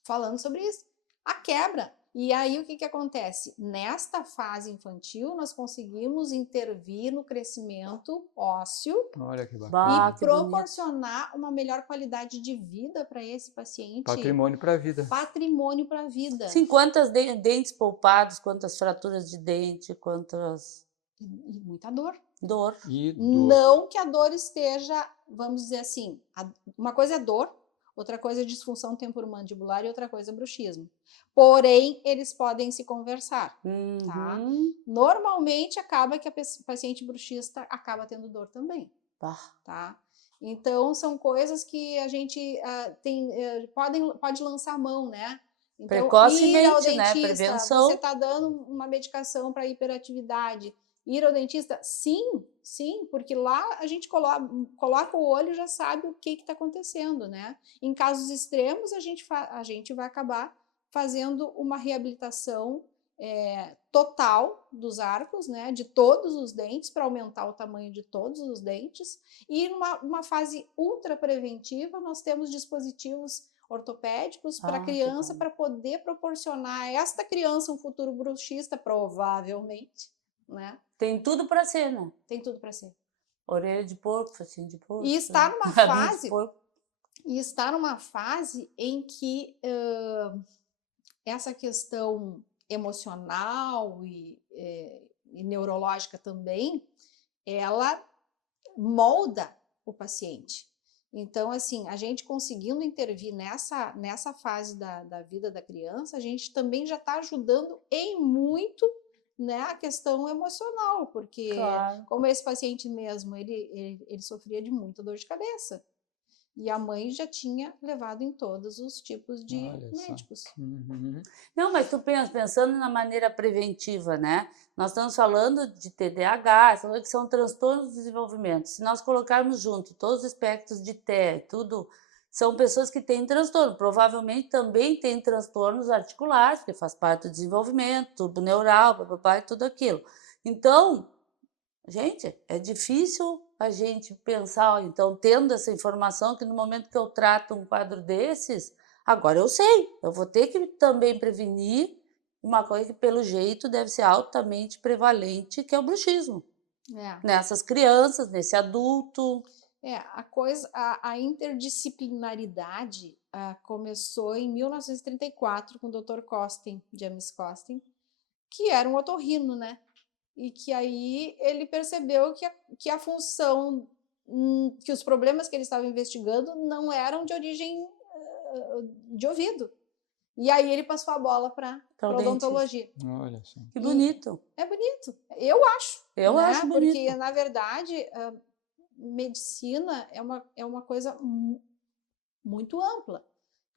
falando sobre isso. A quebra. E aí, o que acontece? Nesta fase infantil, nós conseguimos intervir no crescimento ósseo e proporcionar uma melhor qualidade de vida para esse paciente. Patrimônio para a vida. Patrimônio para a vida. Sim, quantos dentes poupados, quantas fraturas de dente, quantas... E muita dor. Dor. Não que a dor esteja, vamos dizer assim, uma coisa é dor, outra coisa é disfunção temporomandibular e outra coisa é bruxismo. Porém, eles podem se conversar, tá? Normalmente, acaba que a paciente bruxista acaba tendo dor também, tá? Então, são coisas que a gente pode lançar mão, né? Então, ir ao Precocemente, né? dentista, você Prevenção. está dando uma medicação para hiperatividade. Ir ao dentista, sim, porque lá a gente coloca o olho e já sabe o que está acontecendo, né? Em casos extremos, a gente vai acabar fazendo uma reabilitação total dos arcos, né? De todos os dentes, para aumentar o tamanho de todos os dentes. E numa fase ultra preventiva, nós temos dispositivos ortopédicos para a criança, para poder proporcionar a esta criança um futuro bruxista, provavelmente, né? Tem tudo para ser, né? Tem tudo para ser. Orelha de porco, focinho de porco. E está numa fase, em que essa questão emocional e neurológica também, ela molda o paciente. Então, assim, a gente conseguindo intervir nessa fase da vida da criança, a gente também já está ajudando em muito, né, a questão emocional, porque como esse paciente mesmo, ele sofria de muita dor de cabeça. E a mãe já tinha levado em todos os tipos de médicos. Não, mas tu pensando na maneira preventiva, né? Nós estamos falando de TDAH, que são transtornos do desenvolvimento. Se nós colocarmos junto todos os espectros de TEA, tudo, são pessoas que têm transtorno. Provavelmente também têm transtornos articulares, porque faz parte do desenvolvimento, tubo neural, papai, tudo aquilo. Então, gente, é difícil a gente pensar, então, tendo essa informação, que no momento que eu trato um quadro desses, agora eu sei, eu vou ter que também prevenir uma coisa que, pelo jeito, deve ser altamente prevalente, que é o bruxismo. Nessas crianças, nesse adulto. A interdisciplinaridade começou em 1934 com o Dr. Costin, James Costin, que era um otorrino, né? E que aí ele percebeu que a função, que os problemas que ele estava investigando não eram de origem de ouvido. E aí ele passou a bola para odontologia. Olha só. Que bonito. É bonito, eu acho. Eu acho bonito. Porque, na verdade, medicina é uma coisa muito ampla.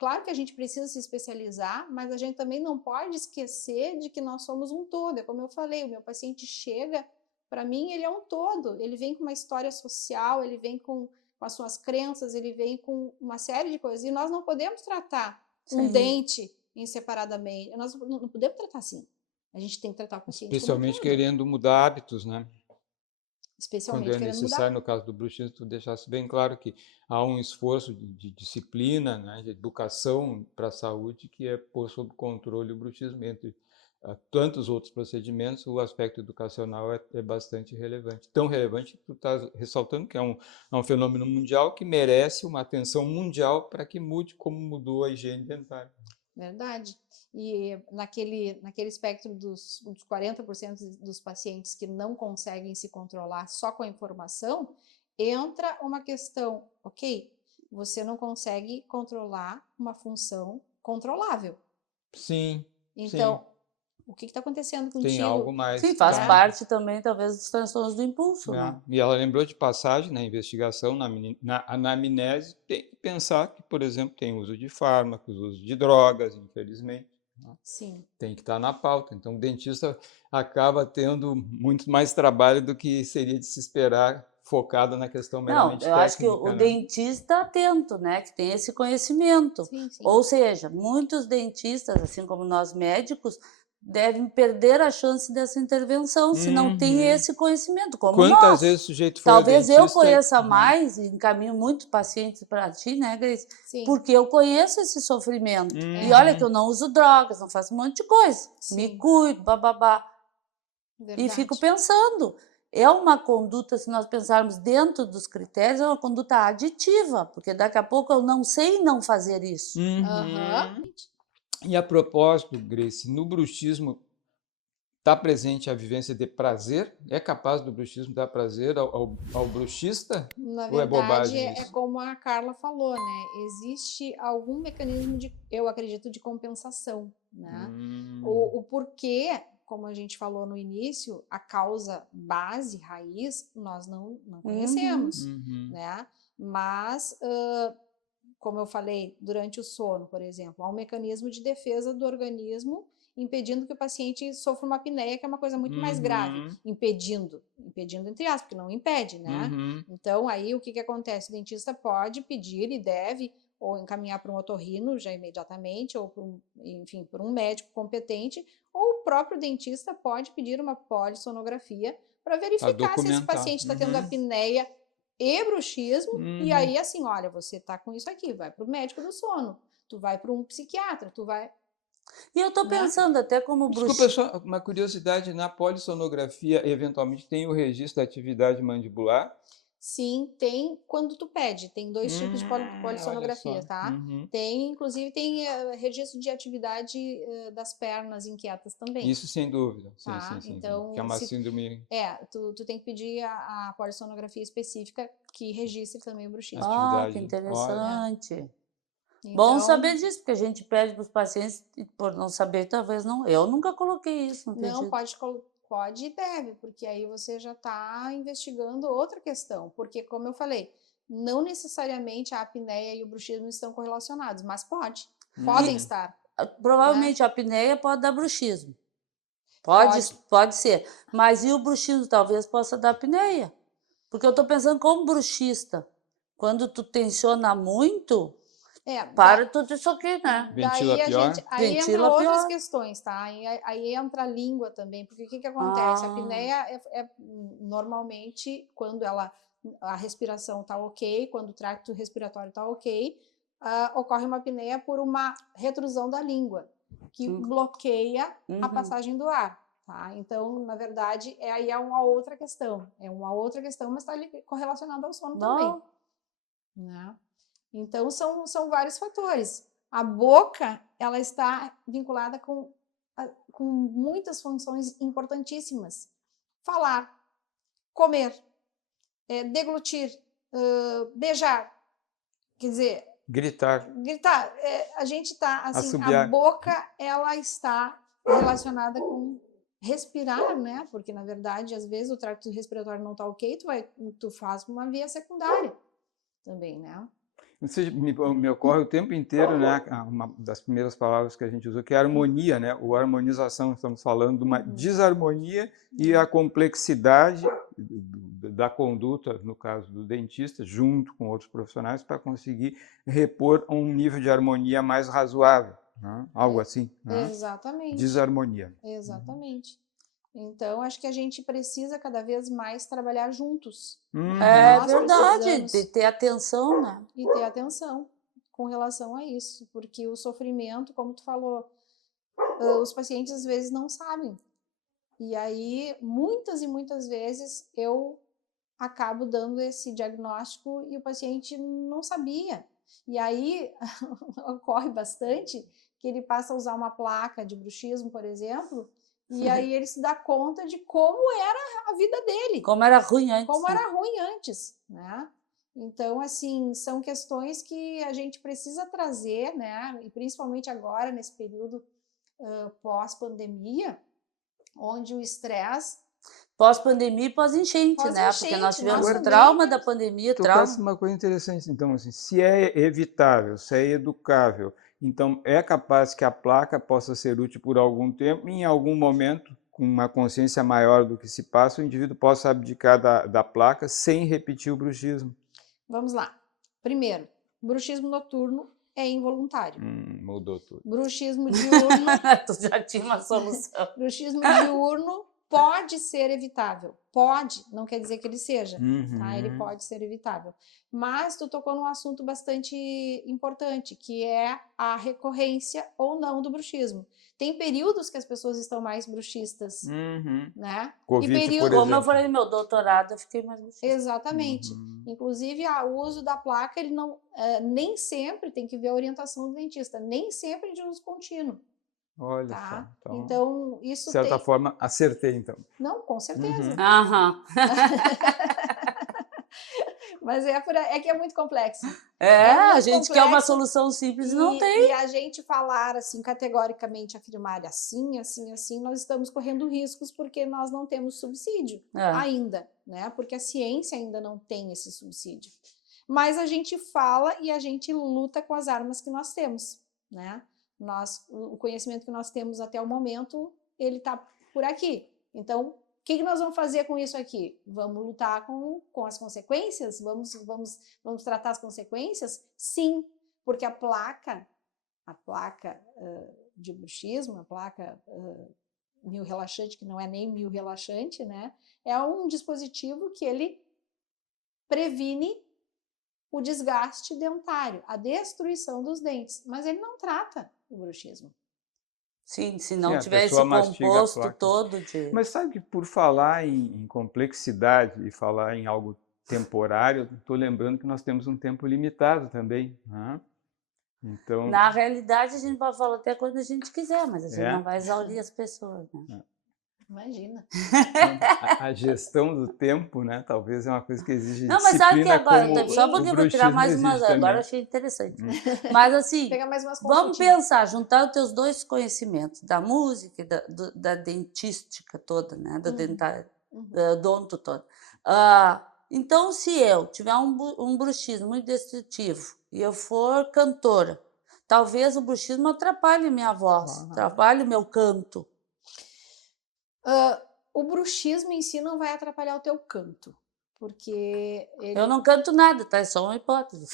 Claro que a gente precisa se especializar, mas a gente também não pode esquecer de que nós somos um todo. É como eu falei, o meu paciente chega, para mim, ele é um todo. Ele vem com uma história social, ele vem com as suas crenças, ele vem com uma série de coisas. E nós não podemos tratar um dente separadamente. Nós não podemos tratar assim. A gente tem que tratar o paciente especialmente querendo mudar hábitos, né? Especialmente quando é necessário, no caso do bruxismo, tu deixasse bem claro que há um esforço de disciplina, né, de educação para a saúde que é pôr sob controle o bruxismo. Entre tantos outros procedimentos, o aspecto educacional é bastante relevante. Tão relevante que tu estás ressaltando que é um fenômeno mundial que merece uma atenção mundial para que mude como mudou a higiene dentária. Verdade. E naquele espectro dos 40% dos pacientes que não conseguem se controlar só com a informação, entra uma questão, ok, você não consegue controlar uma função controlável. Sim. Então, o que está acontecendo contigo? Tem algo mais. Sim, faz parte também, talvez, dos transtornos do impulso. Né? E ela lembrou de passagem na investigação, na anamnese, tem que pensar que, por exemplo, tem uso de fármacos, uso de drogas, infelizmente. Sim. Tem que estar na pauta. Então, o dentista acaba tendo muito mais trabalho do que seria de se esperar, focado na questão meramente técnica. Não, eu acho que o dentista atento, né, que tem esse conhecimento. Sim. Ou seja, muitos dentistas, assim como nós médicos, devem perder a chance dessa intervenção se não tem esse conhecimento, como Quantas vezes o sujeito foi Talvez ao dentista, eu conheça mais e encaminho muitos pacientes para ti, né, Grace? Sim. Porque eu conheço esse sofrimento. E olha que eu não uso drogas, não faço um monte de coisa. Sim. Me cuido, bababá. E fico pensando, é uma conduta, se nós pensarmos dentro dos critérios, é uma conduta aditiva, porque daqui a pouco eu não sei não fazer isso. E a propósito, Grace, no bruxismo está presente a vivência de prazer? É capaz do bruxismo dar prazer ao bruxista? Na verdade, ou é bobagem isso? É como a Carla falou, né? Existe algum mecanismo eu acredito, de compensação, né? O porquê, como a gente falou no início, a causa base, raiz, nós não conhecemos, né? Mas como eu falei, durante o sono, por exemplo, há um mecanismo de defesa do organismo impedindo que o paciente sofra uma apneia, que é uma coisa muito mais grave. Impedindo entre aspas, porque não impede, né? Então, aí o que acontece? O dentista pode pedir e deve, ou encaminhar para um otorrino já imediatamente, ou para um médico competente, ou o próprio dentista pode pedir uma polissonografia para verificar se esse paciente está tendo apneia e bruxismo, e aí assim, olha, você está com isso aqui, vai para o médico do sono, tu vai para um psiquiatra, tu vai... E eu estou pensando até como Desculpa, só uma curiosidade, na polissonografia, eventualmente tem o registro da atividade mandibular? Sim, tem quando tu pede, tem 2 tipos de polissonografia, tá? Tem, inclusive, tem registro de atividade das pernas inquietas também. Isso sem dúvida, Tá? sim. Então, Que é uma síndrome... tu tem que pedir a polissonografia específica que registre também o bruxismo. que interessante. Então, Bom saber disso, porque a gente pede para os pacientes e por não saber, talvez não. Eu nunca coloquei isso, não pode e deve, porque aí você já está investigando outra questão, porque como eu falei, não necessariamente a apneia e o bruxismo estão correlacionados, mas podem estar. Provavelmente a apneia pode dar bruxismo. Pode ser. Mas e o bruxismo talvez possa dar apneia? Porque eu estou pensando como bruxista, quando tu tensiona muito, para tudo isso aqui, né? Ventila pior? Aí Ventila entra outras pior. questões, tá? Aí entra a língua também, porque o que acontece? A apneia normalmente, quando a respiração tá ok, quando o tracto respiratório tá ok, ocorre uma apneia por uma retrusão da língua, que bloqueia a passagem do ar. Tá? Então, na verdade, aí é uma outra questão. É uma outra questão, mas está correlacionada ao sono também. Né? Então, são vários fatores. A boca, ela está vinculada com muitas funções importantíssimas. Falar, comer, deglutir, beijar, quer dizer... Gritar. A gente está, assim, assobiar. A boca, ela está relacionada com respirar, né? Porque, na verdade, às vezes o tracto respiratório não está ok, tu faz uma via secundária também, né? Me ocorre o tempo inteiro, né, uma das primeiras palavras que a gente usou, que é harmonia, né, ou harmonização. Estamos falando de uma desarmonia e a complexidade da conduta, no caso do dentista, junto com outros profissionais, para conseguir repor um nível de harmonia mais razoável, né? Algo assim. Né? Exatamente. Desarmonia. Exatamente. Então, acho que a gente precisa cada vez mais trabalhar juntos. É verdade, de ter atenção, né? E ter atenção com relação a isso, porque o sofrimento, como tu falou, os pacientes às vezes não sabem. E aí, muitas e muitas vezes, eu acabo dando esse diagnóstico e o paciente não sabia. E aí, ocorre bastante que ele passa a usar uma placa de bruxismo, por exemplo, e aí ele se dá conta de como era a vida dele. Como era ruim antes. Como era ruim antes, né? Então, assim, são questões que a gente precisa trazer, né? E principalmente agora, nesse período pós-pandemia, onde o estresse... Pós-pandemia e pós-enchente, né? Porque nós tivemos o trauma da pandemia. Tocasse uma coisa interessante, então, assim, se é evitável, se é educável, então é capaz que a placa possa ser útil por algum tempo e em algum momento, com uma consciência maior do que se passa, o indivíduo possa abdicar da placa sem repetir o bruxismo. Vamos lá. Primeiro, bruxismo noturno é involuntário. Mudou tudo. Bruxismo diurno... Tu já tinha uma solução. Bruxismo diurno pode ser evitável. Pode, não quer dizer que ele seja. Tá? Ele pode ser evitável. Mas tu tocou num assunto bastante importante, que é a recorrência ou não do bruxismo. Tem períodos que as pessoas estão mais bruxistas, né? Covid, e período, como eu falei no meu doutorado, eu fiquei mais bruxista. Exatamente. Inclusive, o uso da placa, ele não, nem sempre tem que ver a orientação do dentista, nem sempre de uso contínuo. Olha tá? só. Então, isso de certa forma, acertei, então. Não, com certeza. Mas é que é muito complexo. A gente quer uma solução simples e não tem. E a gente falar assim, categoricamente, afirmar assim, nós estamos correndo riscos porque nós não temos subsídio ainda, né? Porque a ciência ainda não tem esse subsídio. Mas a gente fala e a gente luta com as armas que nós temos, né? O conhecimento que nós temos até o momento, ele está por aqui. Então, o que nós vamos fazer com isso aqui? Vamos lutar com as consequências? Vamos tratar as consequências? Sim, porque a placa de bruxismo, a placa miorrelaxante, que não é nem miorrelaxante, né? É um dispositivo que ele previne o desgaste dentário, a destruição dos dentes, mas ele não trata o bruxismo. Sim, se não a tiver esse pessoa mastiga a composto placa. todo de... Mas sabe que por falar em complexidade e falar em algo temporário, estou lembrando que nós temos um tempo limitado também, né? Então, Na realidade, a gente pode falar até quando a gente quiser, mas a gente É. não vai exaurir as pessoas, né? Imagina. a gestão do tempo, né, talvez é uma coisa que exige Não, mas sabe que disciplina, agora, como só porque o eu vou tirar bruxismo mais uma, exige também. agora eu achei interessante. Mas assim, Pegar mais umas vamos consultinhas. pensar, juntar os teus dois conhecimentos, da música e da dentística toda, né, do dentário, da odonto todo. Então, se eu tiver um bruxismo muito destrutivo e eu for cantora, talvez o bruxismo atrapalhe minha voz, atrapalhe o meu canto. O bruxismo em si não vai atrapalhar o teu canto, porque ele... Eu não canto nada, tá? É só uma hipótese.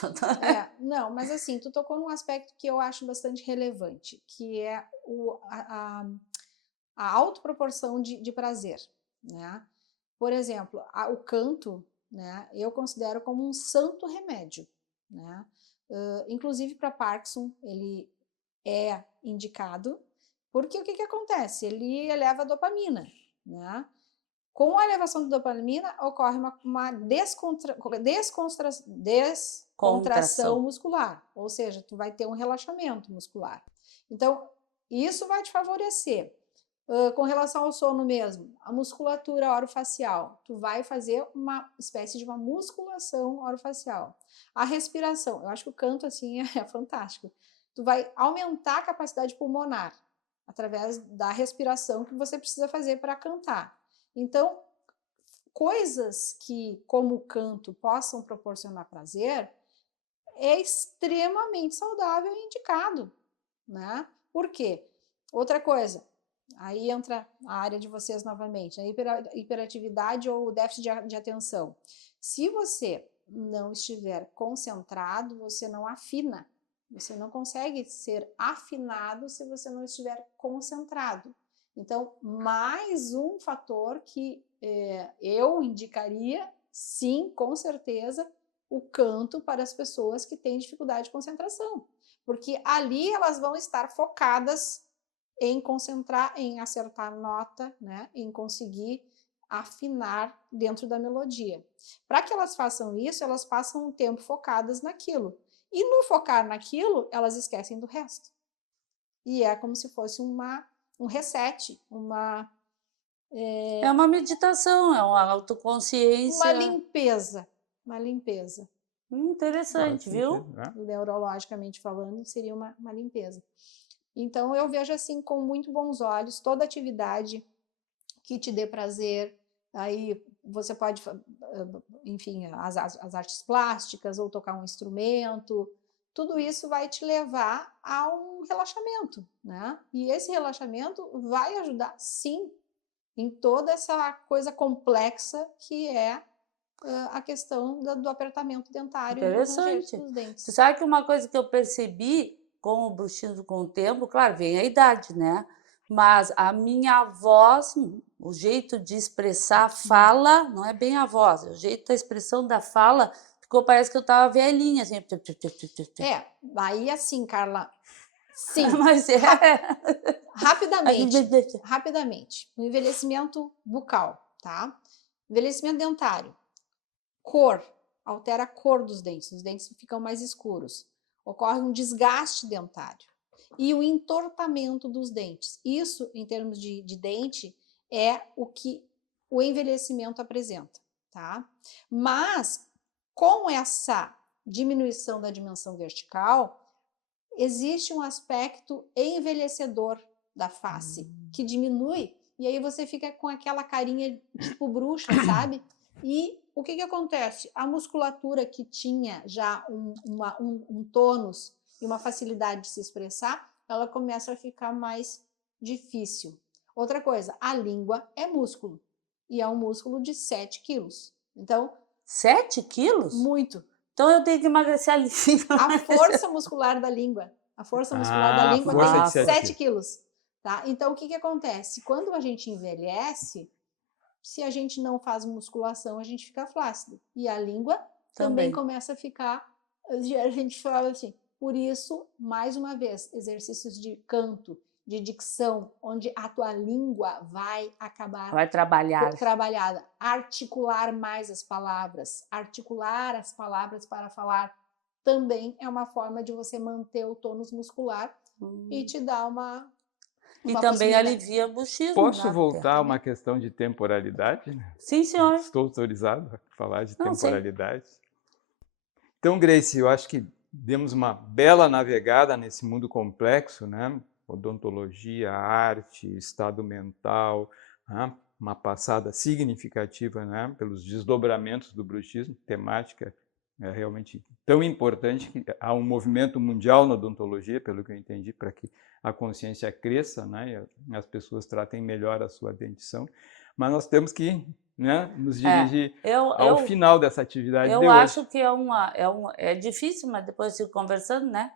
Não, mas assim, tu tocou num aspecto que eu acho bastante relevante, que é a autoproporção de prazer, né? Por exemplo, o canto, né, eu considero como um santo remédio, né? Inclusive para Parkinson, ele é indicado, porque o que acontece? Ele eleva a dopamina, né? Com a elevação da dopamina, ocorre uma descontração muscular, ou seja, tu vai ter um relaxamento muscular. Então, isso vai te favorecer. Com relação ao sono mesmo, a musculatura orofacial, tu vai fazer uma espécie de uma musculação orofacial. A respiração, eu acho que o canto assim é fantástico. Tu vai aumentar a capacidade pulmonar através da respiração que você precisa fazer para cantar. Então, coisas que, como o canto, possam proporcionar prazer, é extremamente saudável e indicado, né? Por quê? Outra coisa, aí entra a área de vocês novamente, a hiperatividade ou o déficit de atenção. Se você não estiver concentrado, você não afina. Você não consegue ser afinado se você não estiver concentrado. Então, mais um fator que eu indicaria, sim, com certeza, o canto para as pessoas que têm dificuldade de concentração. Porque ali elas vão estar focadas em concentrar, em acertar a nota, né, em conseguir afinar dentro da melodia. Para que elas façam isso, elas passam um tempo focadas naquilo. E no focar naquilo, elas esquecem do resto. E é como se fosse um reset, É uma meditação, é uma autoconsciência. Uma limpeza. Interessante, viu? Neurologicamente falando, seria uma limpeza. Então, eu vejo assim com muito bons olhos toda atividade que te dê prazer. Aí você pode, enfim, as artes plásticas ou tocar um instrumento. Tudo isso vai te levar a um relaxamento, né? E esse relaxamento vai ajudar, sim, em toda essa coisa complexa que é a questão do apertamento dentário e do ranger dos dentes. Você sabe que uma coisa que eu percebi com o bruxismo com o tempo, claro, vem a idade, né? Mas a minha voz, o jeito de expressar a fala, não é bem a voz, é o jeito da expressão da fala, ficou, parece que eu tava velhinha, assim. Aí assim, Carla, sim. Mas Rapidamente. O envelhecimento bucal, tá? Envelhecimento dentário. Cor, altera a cor dos dentes, os dentes ficam mais escuros. Ocorre um desgaste dentário. E o entortamento dos dentes. Isso, em termos de dente, é o que o envelhecimento apresenta, tá? Mas, com essa diminuição da dimensão vertical, existe um aspecto envelhecedor da face, que diminui, e aí você fica com aquela carinha tipo bruxa, sabe? E o que acontece? A musculatura que tinha já um tônus e uma facilidade de se expressar, ela começa a ficar mais difícil. Outra coisa, a língua é músculo, e é um músculo de 7 quilos. Então, 7 quilos? muito. Então eu tenho que emagrecer a língua. A força muscular da língua, tem 7 quilos. Tá? Então, o que acontece? Quando a gente envelhece, se a gente não faz musculação, a gente fica flácido. E a língua também começa a ficar, a gente fala assim. Por isso, mais uma vez, exercícios de canto, de dicção, onde a tua língua vai acabar trabalhada, articular mais as palavras, articular as palavras para falar, também é uma forma de você manter o tônus muscular e te dar uma e também alivia o bruxismo. Posso voltar a uma questão de temporalidade? Sim, senhor. Estou autorizado a falar de temporalidade. Então, Grace, eu acho que demos uma bela navegada nesse mundo complexo, né? Odontologia, arte, estado mental, né? Uma passada significativa, né? Pelos desdobramentos do bruxismo, temática realmente tão importante que há um movimento mundial na odontologia, pelo que eu entendi, para que a consciência cresça, né? E as pessoas tratem melhor a sua dentição. Mas nós temos que, né, nos dirigir ao final dessa atividade de hoje. Eu acho que é difícil, mas depois eu conversando, né?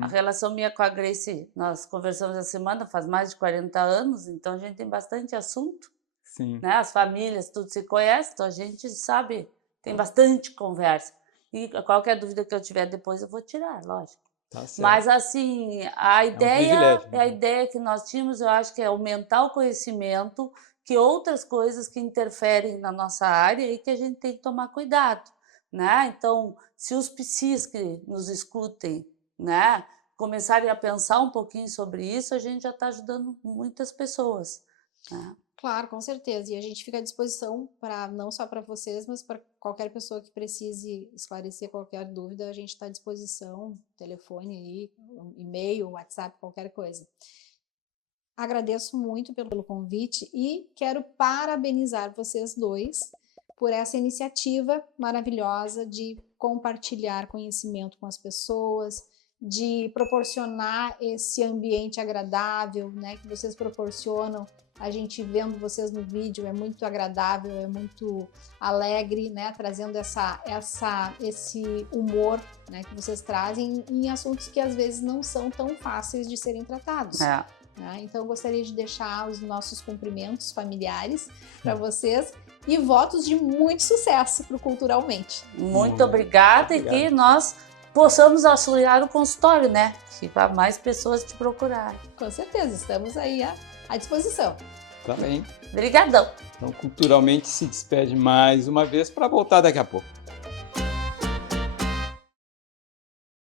A relação minha com a Grace, nós conversamos essa semana, faz mais de 40 anos, então a gente tem bastante assunto. Sim. Né? As famílias, tudo se conhece, então a gente sabe, tem bastante conversa. E qualquer dúvida que eu tiver depois eu vou tirar, lógico. Tá certo. Mas assim, a ideia que nós tínhamos, eu acho que é aumentar o conhecimento, que outras coisas que interferem na nossa área e que a gente tem que tomar cuidado, né? Então, se os psis que nos escutem, né, começarem a pensar um pouquinho sobre isso, a gente já está ajudando muitas pessoas, né? Claro, com certeza. E a gente fica à disposição não só para vocês, mas para qualquer pessoa que precise esclarecer qualquer dúvida, a gente está à disposição, telefone aí, e-mail, WhatsApp, qualquer coisa. Agradeço muito pelo convite e quero parabenizar vocês dois por essa iniciativa maravilhosa de compartilhar conhecimento com as pessoas, de proporcionar esse ambiente agradável, né, que vocês proporcionam. A gente vendo vocês no vídeo é muito agradável, é muito alegre, né, trazendo esse humor, né, que vocês trazem em assuntos que às vezes não são tão fáceis de serem tratados. Né? Então, eu gostaria de deixar os nossos cumprimentos familiares para vocês e votos de muito sucesso para o Culturalmente. Muito obrigada e que nós possamos auxiliar o consultório, né? Que para mais pessoas te procurarem. Com certeza, estamos aí à disposição. Tá bem. Obrigadão. Então, Culturalmente se despede mais uma vez para voltar daqui a pouco.